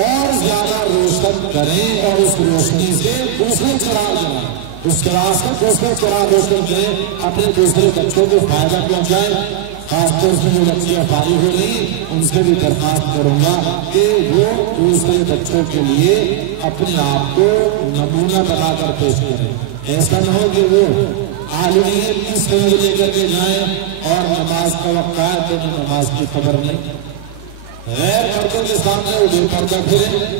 اور زیادہ روشن کریں اور اس روشنی سے دوسرے چراغ جلائیں، اس چراغ سے دوسرے چراغ روشن کریں، اپنے دوسرے بچوں کو فائدہ پہنچائیں۔ خاص طور سے جو بچیاں فارغ ہو رہی ہیں ان سے بھی درخواست کروں گا کہ وہ دوسرے بچوں کے لیے اپنے آپ کو نمونہ بنا کر پیش کریں۔ ایسا نہ ہو کہ وہ عالمیت کی سمجھ لے کر کے جائیں اور نماز کا وقت آئے تو نماز کی خبر نہیں، غیر مردوں کے سامنے وہ بے پردہ پھرے،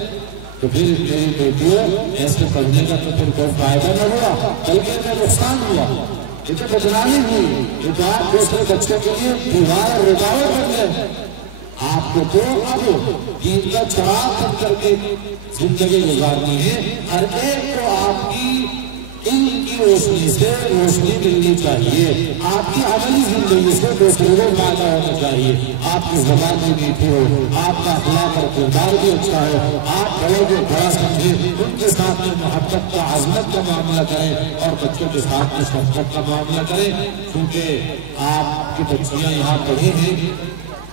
تو پھر میری بیٹیوں ایسے پڑھنے کا تو پھر کوئی فائدہ نہ ہوا بلکہ ان کا نقصان ہوا، یہ تو بدنامی ہوئی، یہ تو آپ دوسرے بچوں کے لیے دیوار اور رکاوٹ بن گئے۔ آپ کو تو اب دین کا چراغ بن کر کے زندگی گزارنی ہے، ہر ایک کو آپ کی علم کی روشنی سے روشنی ملنی چاہیے، آپ کی عملی زندگی سے دوسروں کو فائدہ ہونا چاہیے، آپ کی زبان بھی میٹھی ہو، آپ کا اخلاق اور کردار بھی اچھا ہو، آپ بڑوں کو بڑا سمجھیں، ان کے ساتھ میں محبت کا، عظمت کا معاملہ کریں، اور بچوں کے ساتھ میں شفقت کا معاملہ کریں، کیونکہ آپ کی بچیاں یہاں پڑھی ہیں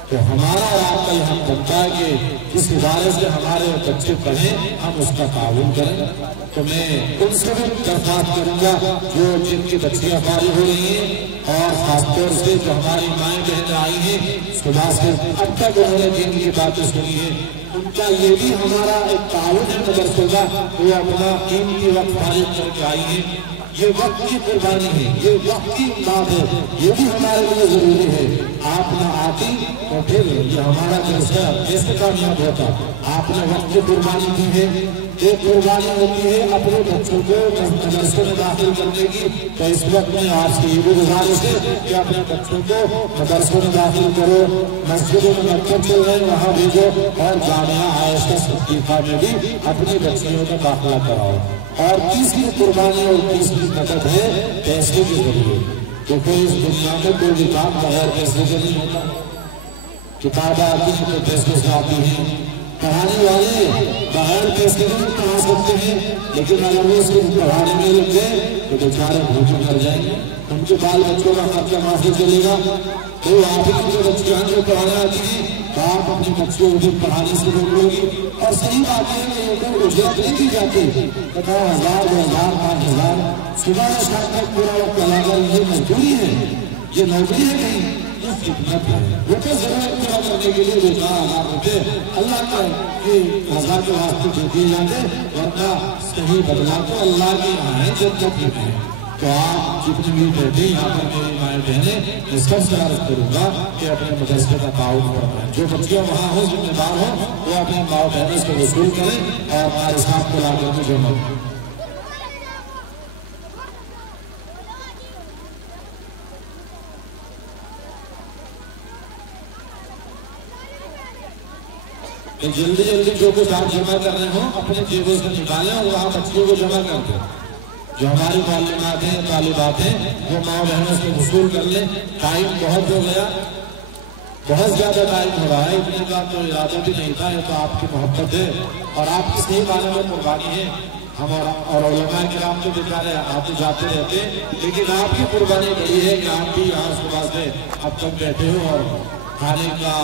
تو ہمارا اور آپ کا یہاں بنتا ہے کہ جس ادارے سے ہمارے بچے پڑھیں ہم اس کا تعاون کریں۔ تو میں ان سے بھی درخواست کروں گا جو جن کی بچیاں فارغ ہو رہی ہیں، اور خاص طور سے جو ہماری مائیں بہنیں آئی ہیں صبح سے اب تک انہوں نے دین کی باتیں سنی ہیں، ان کیا یہ بھی ہمارا ایک تعاون ہے مدرسے کا؟ وہ اپنا قیمتی وقت فارغ کر کے آئی ہے، یہ وقت کی قربانی ہے، یہ وقت کی امداد ہے، یہ بھی ہمارے لیے ضروری ہے۔ آپ نہ آتی تو پھر یہ ہمارا جلسہ کیسے کامیاب ہوتا؟ آپ نے وقت کی قربانی کی ہے۔ ایک قربانی ہوتی ہے اپنے بچوں کو مدرسے میں داخل کرنے کی، تو اس وقت میں آپ سے یہ بھی گزارش ہے کہ اپنے بچوں کو مدرسوں میں داخل کرو، مسجدوں میں مکتب چل رہے وہاں بھیجو، اور جامعہ عائشہ صدیقہ میں بھی اپنی بچیوں کا داخلہ کراؤ۔ اور تیسری قربانی اور تیسری مدد ہے پیسے کے ذریعے، کیونکہ اس دنیا میں کوئی بھی کام بغیر پیسے کے نہیں ہوتا۔ کتابیں آتی ہیں تو پیسے سے آتی ہیں، پڑھانے والے بغیر پیسے کے نہیں پڑھا سکتے ہیں، لیکن اگر وہ اس کو پڑھانے میں لگ گئے تو بیچارے بھوکے مر جائیں گے، ان کے بال بچوں کا خرچہ معافی چلے گا۔ تو آپ ہی جو بچیاں جو پڑھانا آتی ہیں تو آپ اپنی بچیوں کو پڑھانے سے روک لو گی۔ اور صحیح بات ہے کہ یہ اجرت نہیں دی جاتی، 10,000 2,000 5,000 صبح سے شام تک پورا وقت لگا کر یہ مزدوری ہے، یہ نوکری ہے نہیں، یہ خدمت ہے۔ وہ تو ضرورت پورا کرنے کے لیے 2,000 روپے اللہ کا کہ 1,000 کے واسطے دے دیے جاتے، ورنہ صحیح بدلا تو اللہ کی یہاں ہے جنت میں۔ تو آپ جتنی بھی بیٹھے یہاں پر میری مائیں بہنیں، میں سب سے عرض کروں گا کہ اپنے مدرسے کا تعاون کریں، جو بچیاں وہاں ہوں ذمہ دار ہوں وہ اپنے ماؤں بہنوں سے وصول کریں اور ہمارے ساتھ کو لا کر کے جمع کریں۔ جلدی جلدی جو کچھ آپ جمع کر رہے ہوں اپنے جیبوں سے نکالیں اور وہاں بچیوں کو جمع کر دیں۔ جو ہماری معلومات ہیں طالبات ہیں وہ ماں بہنوں سے وصول کر لیں۔ ٹائم بہت ہو گیا، بہت زیادہ ٹائم ہو رہا ہے، اتنے کا تو ارادہ بھی نہیں تھا، یہ تو آپ کی محبت ہے اور آپ کی صحیح معنی میں قربانی ہے۔ ہم اور علماء کرام تو بیچارے آتے جاتے رہتے، لیکن آپ کی قربانی بڑی ہے کہ آپ بھی یہاں صبح سے اب تک بیٹھے ہو اور کھانے کا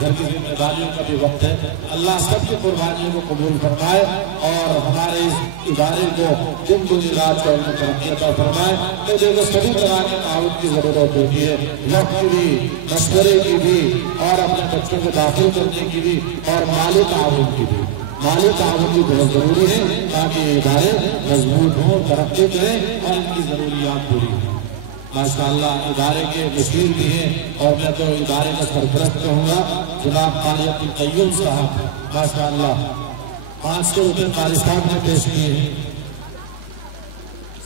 گھر کی ذمہ داریوں کا بھی وقت ہے۔ اللہ سب کی قربانیوں کو قبول فرمائے اور ہمارے اس ادارے کو دن دنیا رات کا علم ترقی عطا فرمائے۔ تو دیکھو سبھی طرح کے تعاون کی ضرورت ہوتی ہے، وقت کی بھی، مشورے کی بھی، اور اپنے بچوں کو داخل کرنے کی بھی، اور مالی تعاون کی بھی۔ مالی تعاون بھی بہت ضروری ہے تاکہ یہ ادارے مضبوط ہوں، ترقی کریں اور ان کی ضروریات پوری ہوں۔ ماشاءاللہ ادارے کے مشیر بھی ہیں اور میں تو ادارے کا سرپرست کہوں گا جناب قاری عبدالقیوم صاحب، ماشاءاللہ 500 روپے قاری صاحب نے پیش کیے ہیں۔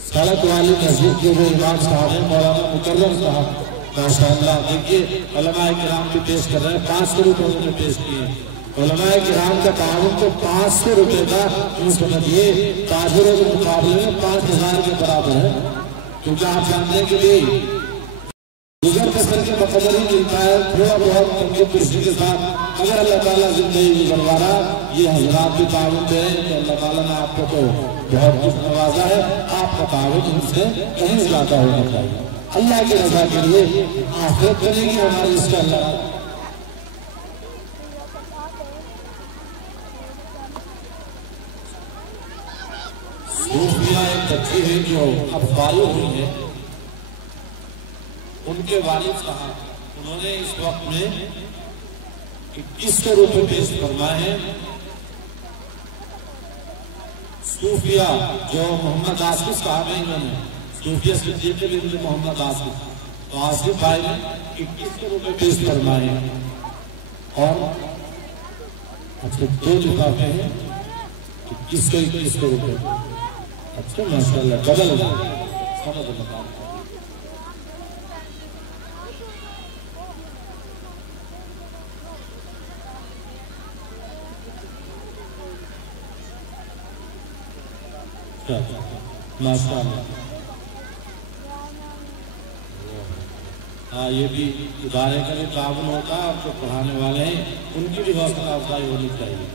سڑک والی مسجد کے وہ امام صاحب ہیں مولانا مکرم صاحب، ماشاءاللہ دیکھیے علماء کرام بھی پیش کر رہے ہیں، 500 روپے انہوں نے پیش کیے ہیں۔ علماء کرام کا تعاون تو 500 روپے کا سمجھیے تاجروں کے مقابلے میں 5,000 کے برابر ہے، کیونکہ آپ جانتے ہیں کہ بھی گزر بسر کے مقدر ہی ملتا ہے، تھوڑا بہت تنگی کرسی کے ساتھ اگر اللہ تعالیٰ زندگی گزروانا یہ حضرات بھی تعاون دیں کہ اللہ تعالیٰ نے آپ کو تو بہت کچھ نوازا ہے، آپ کا تعاون ان سے کہیں زیادہ ہونا چاہیے۔ اللہ کی رضا کے لیے آخرت کرے گی ہماری اس کا اللہ۔ صوفیہ ایک بچی ہے جو اب فارغ ہوئی ہے، ان کے والد صاحب انہوں نے اس وقت میں 2100 روپے پیش فرمائے ہیں۔ صوفیہ جو محمد آصف صاحب ہیں، انہوں نے صوفیہ صدیق بنت محمد آصف، تو آصف بھائی نے 2100 روپے پیش فرمائے ہیں اور اچھا 2 لفافے ہیں 2100 روپے۔ اچھا ماشاءاللہ ڈبل ہے، سمجھ لگا۔ ماشاءاللہ ہاں، یہ بھی ادارے کا بھی تعاون ہوتا ہے اور جو پڑھانے والے ہیں ان کی بھی حوصلہ افزائی ہونی چاہیے۔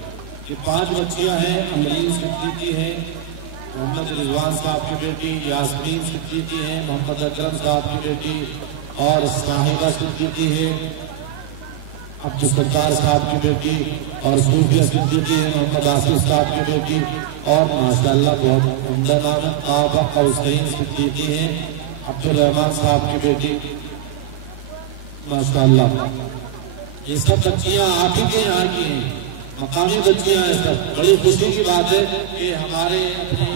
کہ 5 بچیاں ہیں، امرین صدیقی ہیں، محمد رضوان صاحب کی بیٹی، یاسمین صدیقی ہیں، محمد اکرم صاحب کی بیٹی اور صاحبہ صدیقی ہے، عبدالستار صاحب کی بیٹی اور صوفیہ صدیقی ہے، محمد آصف صاحب کی بیٹی اور ماشاءاللہ بہت عمدہ نام ہے آبا قوسین صدیقی ہیں، عبدالرحمان صاحب کی بیٹی، ماشاءاللہ یہ سب بچیاں آپ ہی کے یہاں کی ہیں۔ مقامی بچیاں ہیں سب. بڑی خوشی کی بات ہے کہ ہمارے اپنے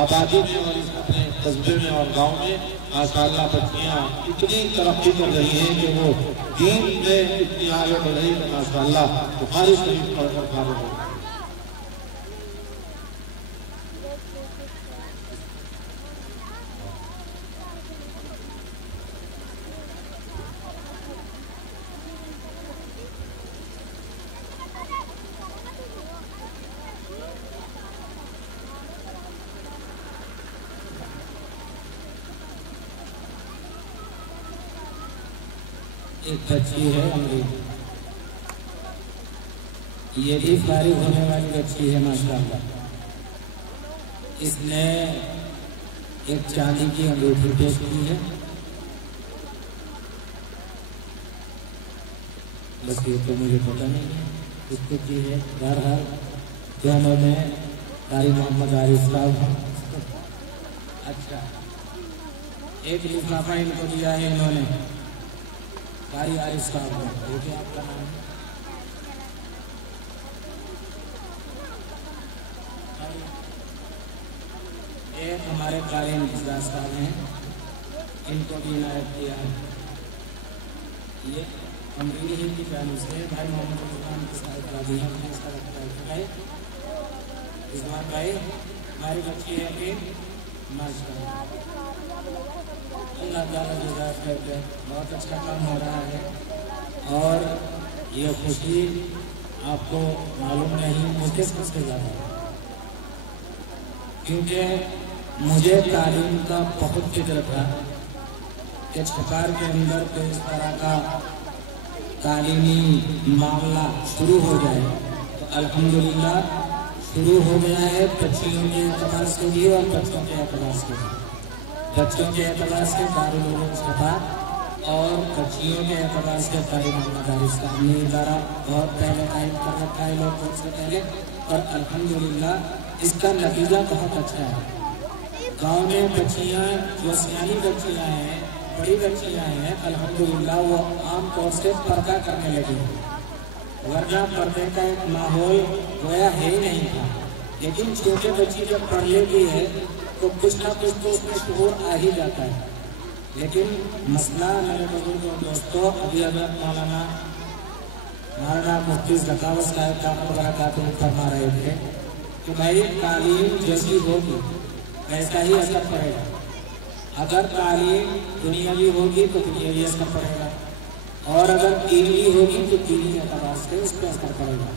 آبادی میں اور اپنے قصبے میں اور گاؤں میں ماشاءاللہ بچیاں اتنی ترقی کر رہی ہیں کہ وہ دین میں اتنی آگے بڑھ رہی ہے ماشاءاللہ. بخاری شریف پڑھ کر فارغ ہو. ایک بچی ہے یہ بھی فارغ ہونے والی بچی ہے ماشاءاللہ. اس نے ایک چاندی کی انگوٹھی پیش کی ہے. بس یہ تو مجھے پتا نہیں ہے اس کو کی ہے. بہرحال دونوں میں قاری محمد عارف صاحب. اچھا ایک لفافہ ان کو دیا ہے انہوں نے قاری عارف صاحب نے. دیکھیے آپ کا نام ایک ہمارے قاری امتیاز صاحب ہیں ان کو بھی عنایت کیا ہے. یہ امریکی ہی کی جانب سے بھائی محمد رضوان کے ساتھ راضی ہیں. اس کا لگتا ہے کہ بھائی رضوان بھائی ہماری بچی ہے کہ ماشاءاللہ اللہ تعالیٰ جزاک خیر دے. بہت اچھا کام ہو رہا ہے اور یہ خوشی آپ کو معلوم نہیں مجھے سب سے زیادہ ہے کیونکہ مجھے تعلیم کا بہت فکر تھا کہ چھپار کے اندر کوئی اس طرح کا تعلیمی معاملہ شروع ہو جائے. تو الحمدللہ شروع ہو گیا ہے بچیوں کے اعتبار سے بھی اور بچوں کے اعتبار سے بھی. بچوں کے اعتبار سے دارالعلوم چھپار اور بچیوں کے اعتبار سے قاری محمد عارف صاحب نے ادارہ بہت پہلے قائم کر رکھا ہے لوگ بہت سے پہلے. اور الحمدللہ اس کا نتیجہ بہت اچھا ہے. گاؤں میں بچیاں جو سیانی بچیاں ہیں بڑی بچیاں ہیں الحمدللہ وہ عام طور سے پردہ کرنے لگی ہیں. ورنہ پردے کا ایک ماحول گویا ہے ہی نہیں تھا. لیکن چھوٹے بچی جب پڑھ لیتی ہے تو کچھ نہ کچھ تو اس میں شعور آ ہی جاتا ہے. لیکن مسئلہ میرے بزرگ اور دوستوں ابھی حضرت مولانا مفتی ذکاوت صاحب کا برکات فرما رہے تھے کہ بھائی تعلیم جیسی ہوگی ویسا ہی اثر پڑے گا. اگر تعلیم دنیاوی ہوگی تو دنیاوی اثر پڑے گا اور اگر دینی ہوگی تو دینی اعتبار سے اس پہ اثر پڑے گا.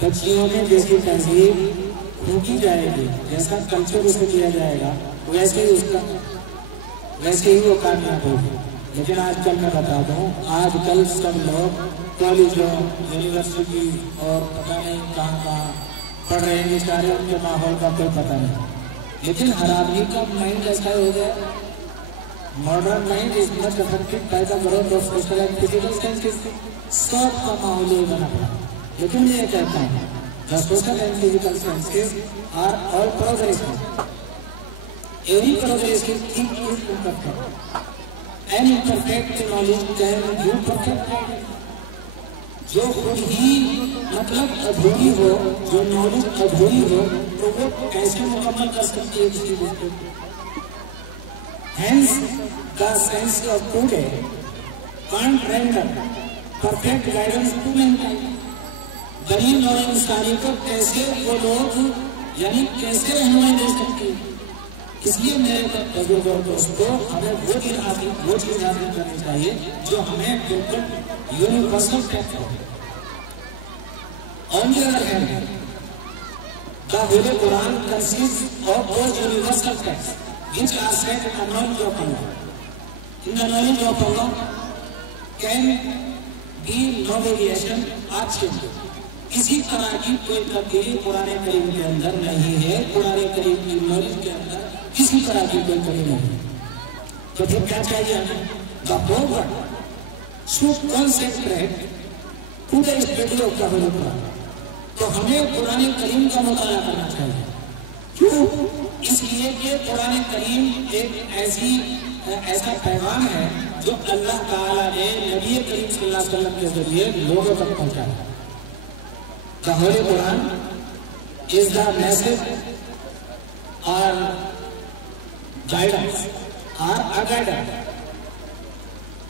بچیوں میں جیسی تہذیب پھونکی جائے گی جیسا کلچر اسے دیا جائے گا ویسے ہی وہ کامیاب ہوگی. لیکن آج کل میں بتا دوں آج کل سب لوگ کالجوں یونیورسٹی اور پتہ نہیں کہاں پڑھ رہے ہیں بیچارے ان کے ماحول کا کوئی پتہ نہیں. لیکن ہر آدمی کا مائنڈ ایسا ہو گیا modern mind is much affected by the growth of social and physical sciences. سب کا ماحول ہی بنا پڑا. لیکن میں یہ کہتا ہوں the social and physical sciences are all progressive. Every progressive think is imperfect and imperfect knowledge can you perfect. جو خود ہی مطلب ادھوری ہو جو نالج ادھوری ہو تو وہ کیسے مکمل کر سکتی ہے کسی بات کو. Hence the science of today can't render perfect guidance to mankind. غریب نوع انسانی کو کیسے وہ لوگ یعنی کیسے رہنمائی دے سکتی. اس لیے میرے بزرگ اور دوستوں ہمیں وہ چیز حاصل کرنی چاہیے جو ہمیں بالکل یونیورسل ٹیکس ہو. On the other hand, the Holy Quran consists of those universal texts which are said in the knowledge of Allah. In the knowledge of Allah can be no variation or change. کسی طرح کی کوئی تبدیلی قرآن کریم کے اندر نہیں ہے. قرآن کریم کی نالج کے اندر کسی طرح کی کوئی کمی نہیں. تو پھر کیا چاہیے ہمیں؟ The whole world should concentrate to the study of the Holy Quran. تو ہمیں قرآن کریم کا مطالعہ کرنا چاہیے. کیوں؟ اس لیے کہ قرآن کریم ایک ایسا پیغام ہے جو اللہ تعالیٰ نے نبی کریم صلی اللہ علیہ وسلم کے ذریعے لوگوں تک پہنچایا. The Holy Quran is the message or guidance or a guidance.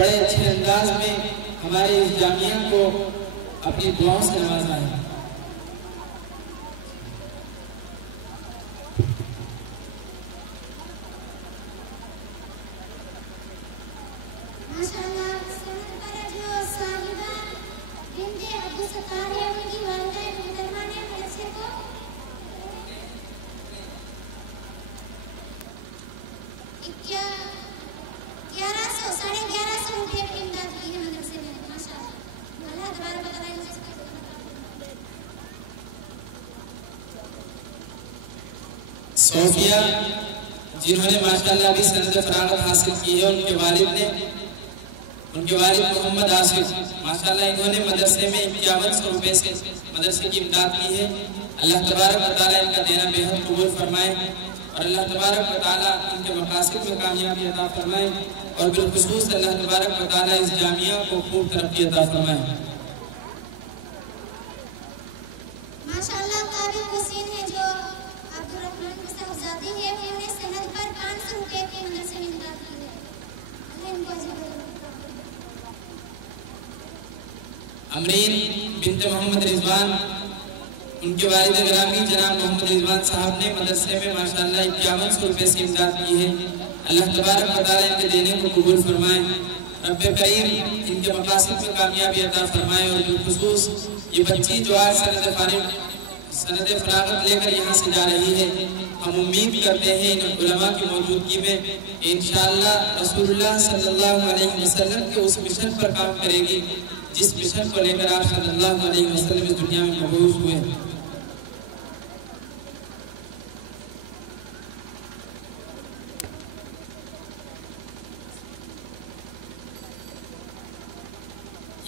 بڑے اچھے انداز میں ہمارے اس جامعہ کو اپنی دعاؤں سے نوازا ہے۔ صوفیہ جنہوں نے ماشاءاللہ ابھی سند فراغت حاصل کی ہے، ان کے والد محمد آصف ماشاءاللہ انہوں نے مدرسے میں 5100 روپے سے مدرسے کی امداد کی ہے۔ اللہ تبارک و تعالیٰ ان کا دینا بہت قبول فرمائے اور اللہ تبارک و تعالیٰ ان کے مقاصد میں کامیابی عطا فرمائے اور بالخصوص اللہ تبارک و تعالیٰ اس جامعہ کو خوب ترقی عطا فرمائے۔ ماشاءاللہ قابل حسین ہے جو عبدالرحمن صاحبزادی ہے، انہوں نے سند پر 500 روپے کی مدرسے میں امداد کی ہے۔ اللہ ان کو اجر دے۔ امرین بنت محمد رضوان، ان کے والد گرامی جناب محمد رضوان صاحب نے مدرسے میں ماشاءاللہ 5100 روپے سے امداد کی ہے۔ اللہ تبارک و تعالیٰ ان کے دینے کو قبول فرمائے، رب کریم ان کے مقاصد میں کامیابی عطا فرمائے اور بالخصوص یہ بچی جو آج سند فراغت لے کر یہاں سے جا رہی ہے، ہم امید کرتے ہیں ان علماء کی موجودگی میں انشاءاللہ رسول اللہ صلی اللہ علیہ وسلم کے اس مشن پر کام کرے گی جس مشن کو لے کر آپ صلی اللہ علیہ وسلم اس دنیا میں مبعوث ہوئے ہیں۔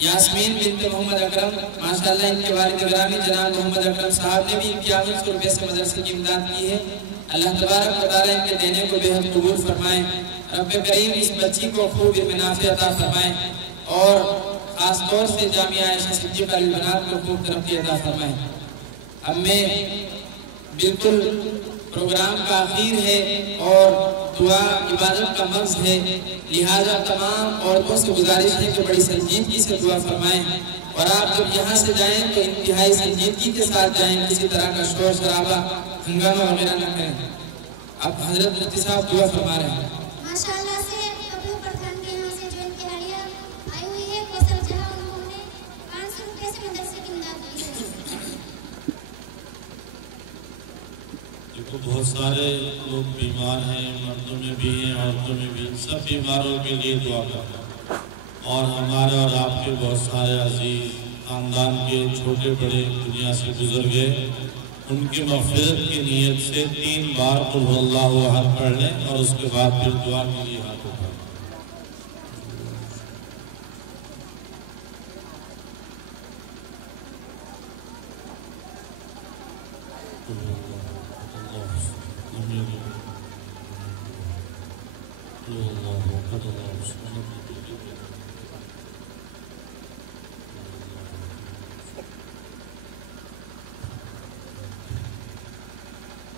یاسمین بنت محمد اکرم ماشاءاللہ ان کے والد گرامی جناب محمد اکرم صاحب نے بھی 5100 روپے سے مدرسے کی امداد کی ہے۔ اللہ تبارک و تعالیٰ ان کے دینے کو بہت قبول فرمائے، رب کریم اس بچی کو خوب منافع عطا فرمائے اور خاص طور سے جامعہ عائشہ صدیقہ للبنات کو خوب ترقی عطا فرمائے۔ اب میں بالکل پروگرام کا آخر ہے اور دعا عبادت کا مغز ہے، لہذا تمام عورتوں سے گزارش ہے کہ بڑی سنجیدگی سے دعا فرمائیں اور آپ جب یہاں سے جائیں تو انتہائی سنجیدگی کے ساتھ جائیں، کسی طرح کا شور شرابہ ہنگامہ وغیرہ نہ کریں۔ اب حضرت مفتی صاحب دعا فرما رہے ہیں۔ ماشاءاللہ سے ابو پردھان کے یہاں سے جو ان کی ہڈیاں آئی ہوئی ہے کوثر جہاں انہوں نے 500 روپے سے مدرسے کی امداد کی ہے۔ دیکھو بہت سارے لوگ بیمار ہیں، مردوں میں بھی ہیں، عورتوں میں بھی، سب بیماروں کے لیے دعا کرنا اور ہمارے اور آپ کے بہت سارے عزیز خاندان کے چھوٹے بڑے دنیا سے گزر گئے، ان کی مغفرت کی نیت سے 3 بار قل هو اللہ احد پڑھ لیں اور اس کے بعد پھر دعا کے لیے ہاتھ اٹھائیں۔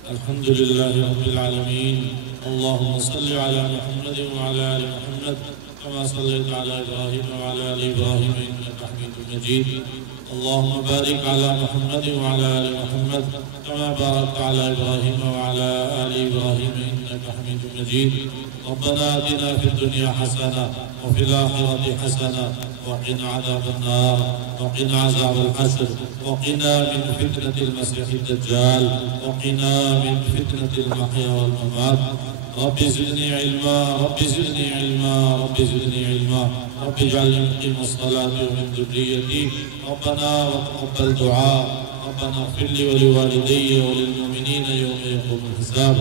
الحمد للہ رب العالمین، اللہم صلی علی محمد وعلی آل محمد کما صلیت علی ابراہیم وعلی آل ابراہیم انک حمید مجید، اللہم بارک علی محمد وعلی آل محمد کما بارکت علی ابراہیم وعلی آل ابراہیم انک حمید مجید، ربنا آتنا فی الدنیا حسنہ وفی الآخرۃ حسنہ وقنا عذاب النار وقنا عذاب الحشر وقنا من فتنة المسيح الدجال وقنا من فتنة المحيا والممات، رب زدني علما رب زدني علما رب زدني علما رب اجعلني مقيم الصلاة ومن ذريتي، ربنا وتقبل دعاء، ربنا اغفر لي ولوالدي وللمؤمنين يوم يقوم الحساب،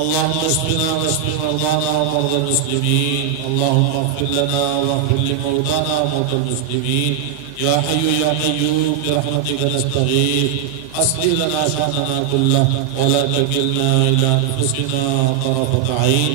اللهم اشفنا واشف مرضانا ومرضى المسلمين، اللهم اغفر لنا واغفر لموتانا وموتى المسلمين، يا حي يا قيوم برحمتك نستغيث، اصلح لنا شأننا كله ولا تكلنا إلى أنفسنا طرفة عين۔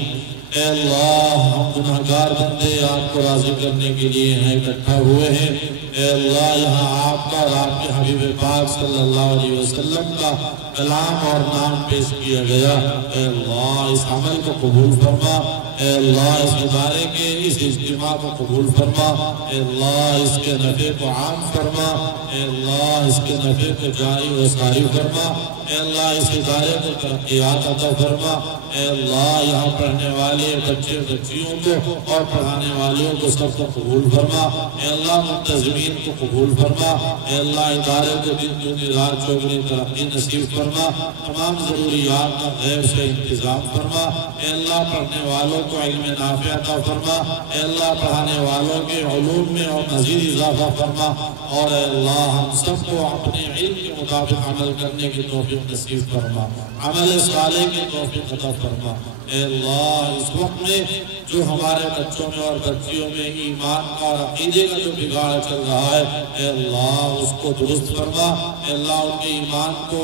اے اللہ ہم گناہگار بندے آپ کو راضی کرنے کے لیے ہیں اکٹھا ہوئے ہیں، اے اللہ یہاں آپ کا اور آپ کے حبیب پاک صلی اللہ علیہ وسلم کا کلام اور نام پیش کیا گیا، اے اللہ اس عمل کو قبول فرما، اے اللہ اس ادارے کے اس اجتماع کو قبول فرما، اے اللہ اس کے نفع کو عام فرما، اے اللہ اس کے نفع کو جاری و ساری فرما، اے اللہ اس ادارے کو ترقیات عطا فرما، اے اللہ یہاں پڑھنے والے بچے بچیوں کو اور پڑھانے والوں کو سب کو قبول فرما، اے اللہ منتظمین کو قبول فرما، اے اللہ ادارے کو دن دنیا رات چوگنی ترقی نصیب فرما، تمام ضروریات کا غیب سے انتظام فرما، اے اللہ پڑھنے والوں کو علم نافع عطا فرما، اے اللہ پڑھانے والوں کے علوم میں اور مزید اضافہ فرما، اور اے اللہ ہم سب کو اپنے علم کے مطابق عمل کرنے کی توفیق نصیب فرما، عمل صالح کی توفیق عطا فرما، اے اللہ اس وقت میں جو ہمارے بچوں میں اور بچیوں میں ایمان کا اور عقیدے کا جو بگاڑ چل رہا ہے، اے اللہ اس کو درست فرما، اے اللہ ان کے ایمان کو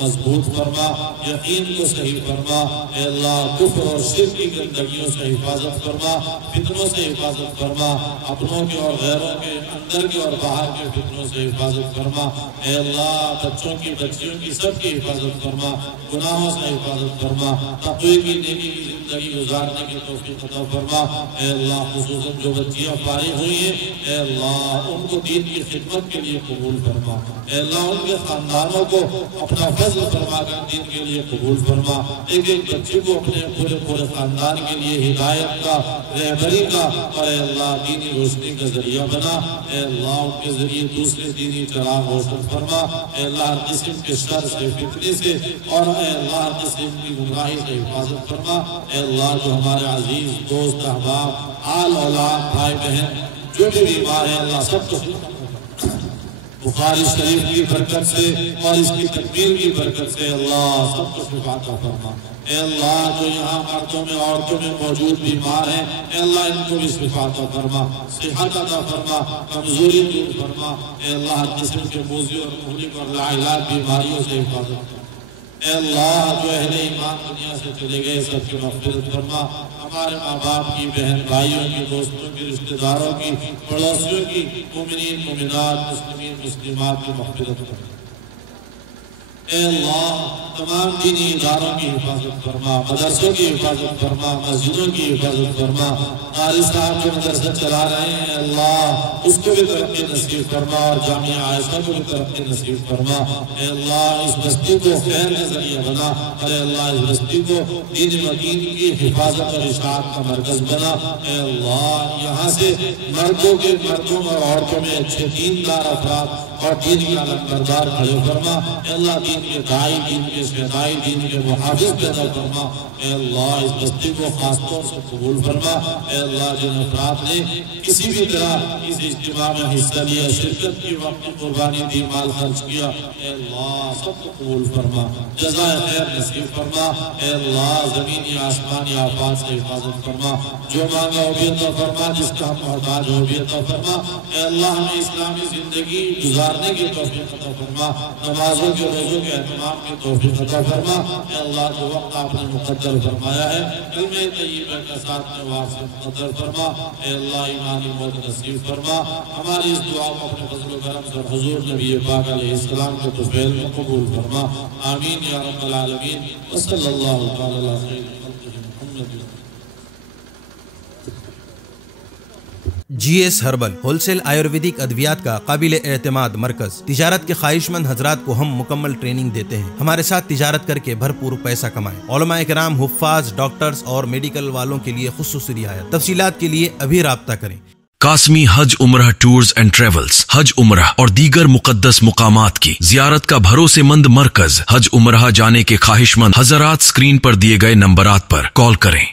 مضبوط فرما، یقین کو صحیح فرما، اے اللہ کفر اور شرک کی گندگیوں سے حفاظت فرما، فتنوں سے حفاظت فرما، اپنوں کے اور غیروں کے اندر کے اور باہر کے فتنوں سے حفاظت فرما، اے اللہ بچوں کی بچیوں کی سب کی حفاظت فرما، گناہوں سے حفاظت فرما، تقوی کی نیکی کی زندگی گزارنے کی توفیق عطا فرما، اے اللہ خصوصاً جو بچیاں فارغ ہوئی ہیں، اے اللہ ان کو دین کی خدمت کے لیے قبول فرما، اے اللہ ان کے خاندانوں کو اپنا فضل فرما کر دین کے لیے قبول فرما، ایک ایک بچے کو اپنے پورے خاندان کے لیے ہدایت کا، رہبری کا اور اے اللہ دینی روشنی کا ذریعہ بنا، اے اللہ ان کے ذریعے دوسرے دینی چراغ روشن فرما، اے اللہ ہر قسم کے شر سے فتنے سے اور اے اللہ ہر قسم کی گمراہی سے حفاظت فرما، اے اللہ جو ہمارے عزیز دوست احباب آل اولاد بھائی بہن جو بھی بیمار ہیں اللہ سب کو بخاری شریف کی برکت سے اور اس کی تکمیل کی برکت سے اللہ سب کو شفا عطا فرما، اے اللہ جو یہاں مردوں میں عورتوں میں موجود بیمار ہیں اے اللہ ان کو بھی شفا عطا فرما، صحت عطا فرما، کمزوری دور فرما، اے اللہ ہر قسم کے موذی اور مہلک اور لاعلاج بیماریوں سے حفاظت فرما، اے اللہ جو اہل ایمان دنیا سے چلے گئے سب کی مغفرت فرما، ہمارے ماں باپ کی، بہن بھائیوں کی، دوستوں کی، رشتہ داروں کی، پڑوسیوں کی، مومنین مومنات، مسلمین مسلمات کی مغفرت فرما، اے اللہ تمام دینی اداروں کی حفاظت فرما، مدرسوں کی حفاظت فرما، مسجدوں کی حفاظت فرما، قاری صاحب جو مدرسہ چلا رہے ہیں اللہ اس کو بھی ترقی نصیب فرما اور جامعہ عائشہ کو بھی ترقی نصیب فرما، اے اللہ اس بستی کو خیر کا ذریعہ بنا، اے اللہ اس بستی کو دین و دین کی حفاظت اور اشاعت کا مرکز بنا، اے اللہ یہاں سے مردوں اور عورتوں میں اچھے دیندار افراد اور دین کے علمبردار کھڑے فرما، اے اللہ دین کے داعی، دین کے شہدائی، دین کے محافظ پیدا فرما، اے اللہ اس بستی کو خاص طور سے قبول فرما، اے اللہ جن افراد نے کسی بھی طرح اس اجتماع میں حصہ لیا، شرکت کی، وقت قربانی دی، مال خرچ کیا، اے اللہ سب کو قبول فرما، جزائے خیر نصیب فرما، اے اللہ زمینی آسمانی آفات سے حفاظت فرما، جو مانگا وہ بھی عطا فرما، جس کا ہم محتاج ہو بھی عطا فرما، اے اللہ ہمیں اسلامی زندگی گزارنے کی توفیق عطا فرما، نمازوں کے روزوں کے اہتمام کی توفیق عطا فرما، اے اللہ جو وقت آپ نے مقدر فرمایا ہے کلمہ طیبہ کا ساتھ میں واسع مقدر فرما، اے اللہ ایمانی موت نصیب فرما، ہماری اس دعا کو اپنے فضل و کرم سے حضور نبی پاک علیہ السلام کے طفیل میں قبول فرما، آمین یا رب العالمین، وصلی اللہ تعالی علی خیر خلقہ محمد۔ G S herbal wholesale Ayurvedic ادویات کا قابل اعتماد مرکز، تجارت کے خواہش مند حضرات کو ہم مکمل ٹریننگ دیتے ہیں، ہمارے ساتھ تجارت کر کے بھرپور پیسہ کمائیں، علماء کرام، حفاظ، ڈاکٹرز اور میڈیکل والوں کے لیے خصوصی رعایت، تفصیلات کے لیے ابھی رابطہ کریں۔ قاسمی حج عمرہ ٹورز اینڈ ٹریولز، حج عمرہ اور دیگر مقدس مقامات کی زیارت کا بھروسے مند مرکز، حج عمرہ جانے کے خواہش مند حضرات اسکرین پر دیے گئے نمبرات پر کال کریں۔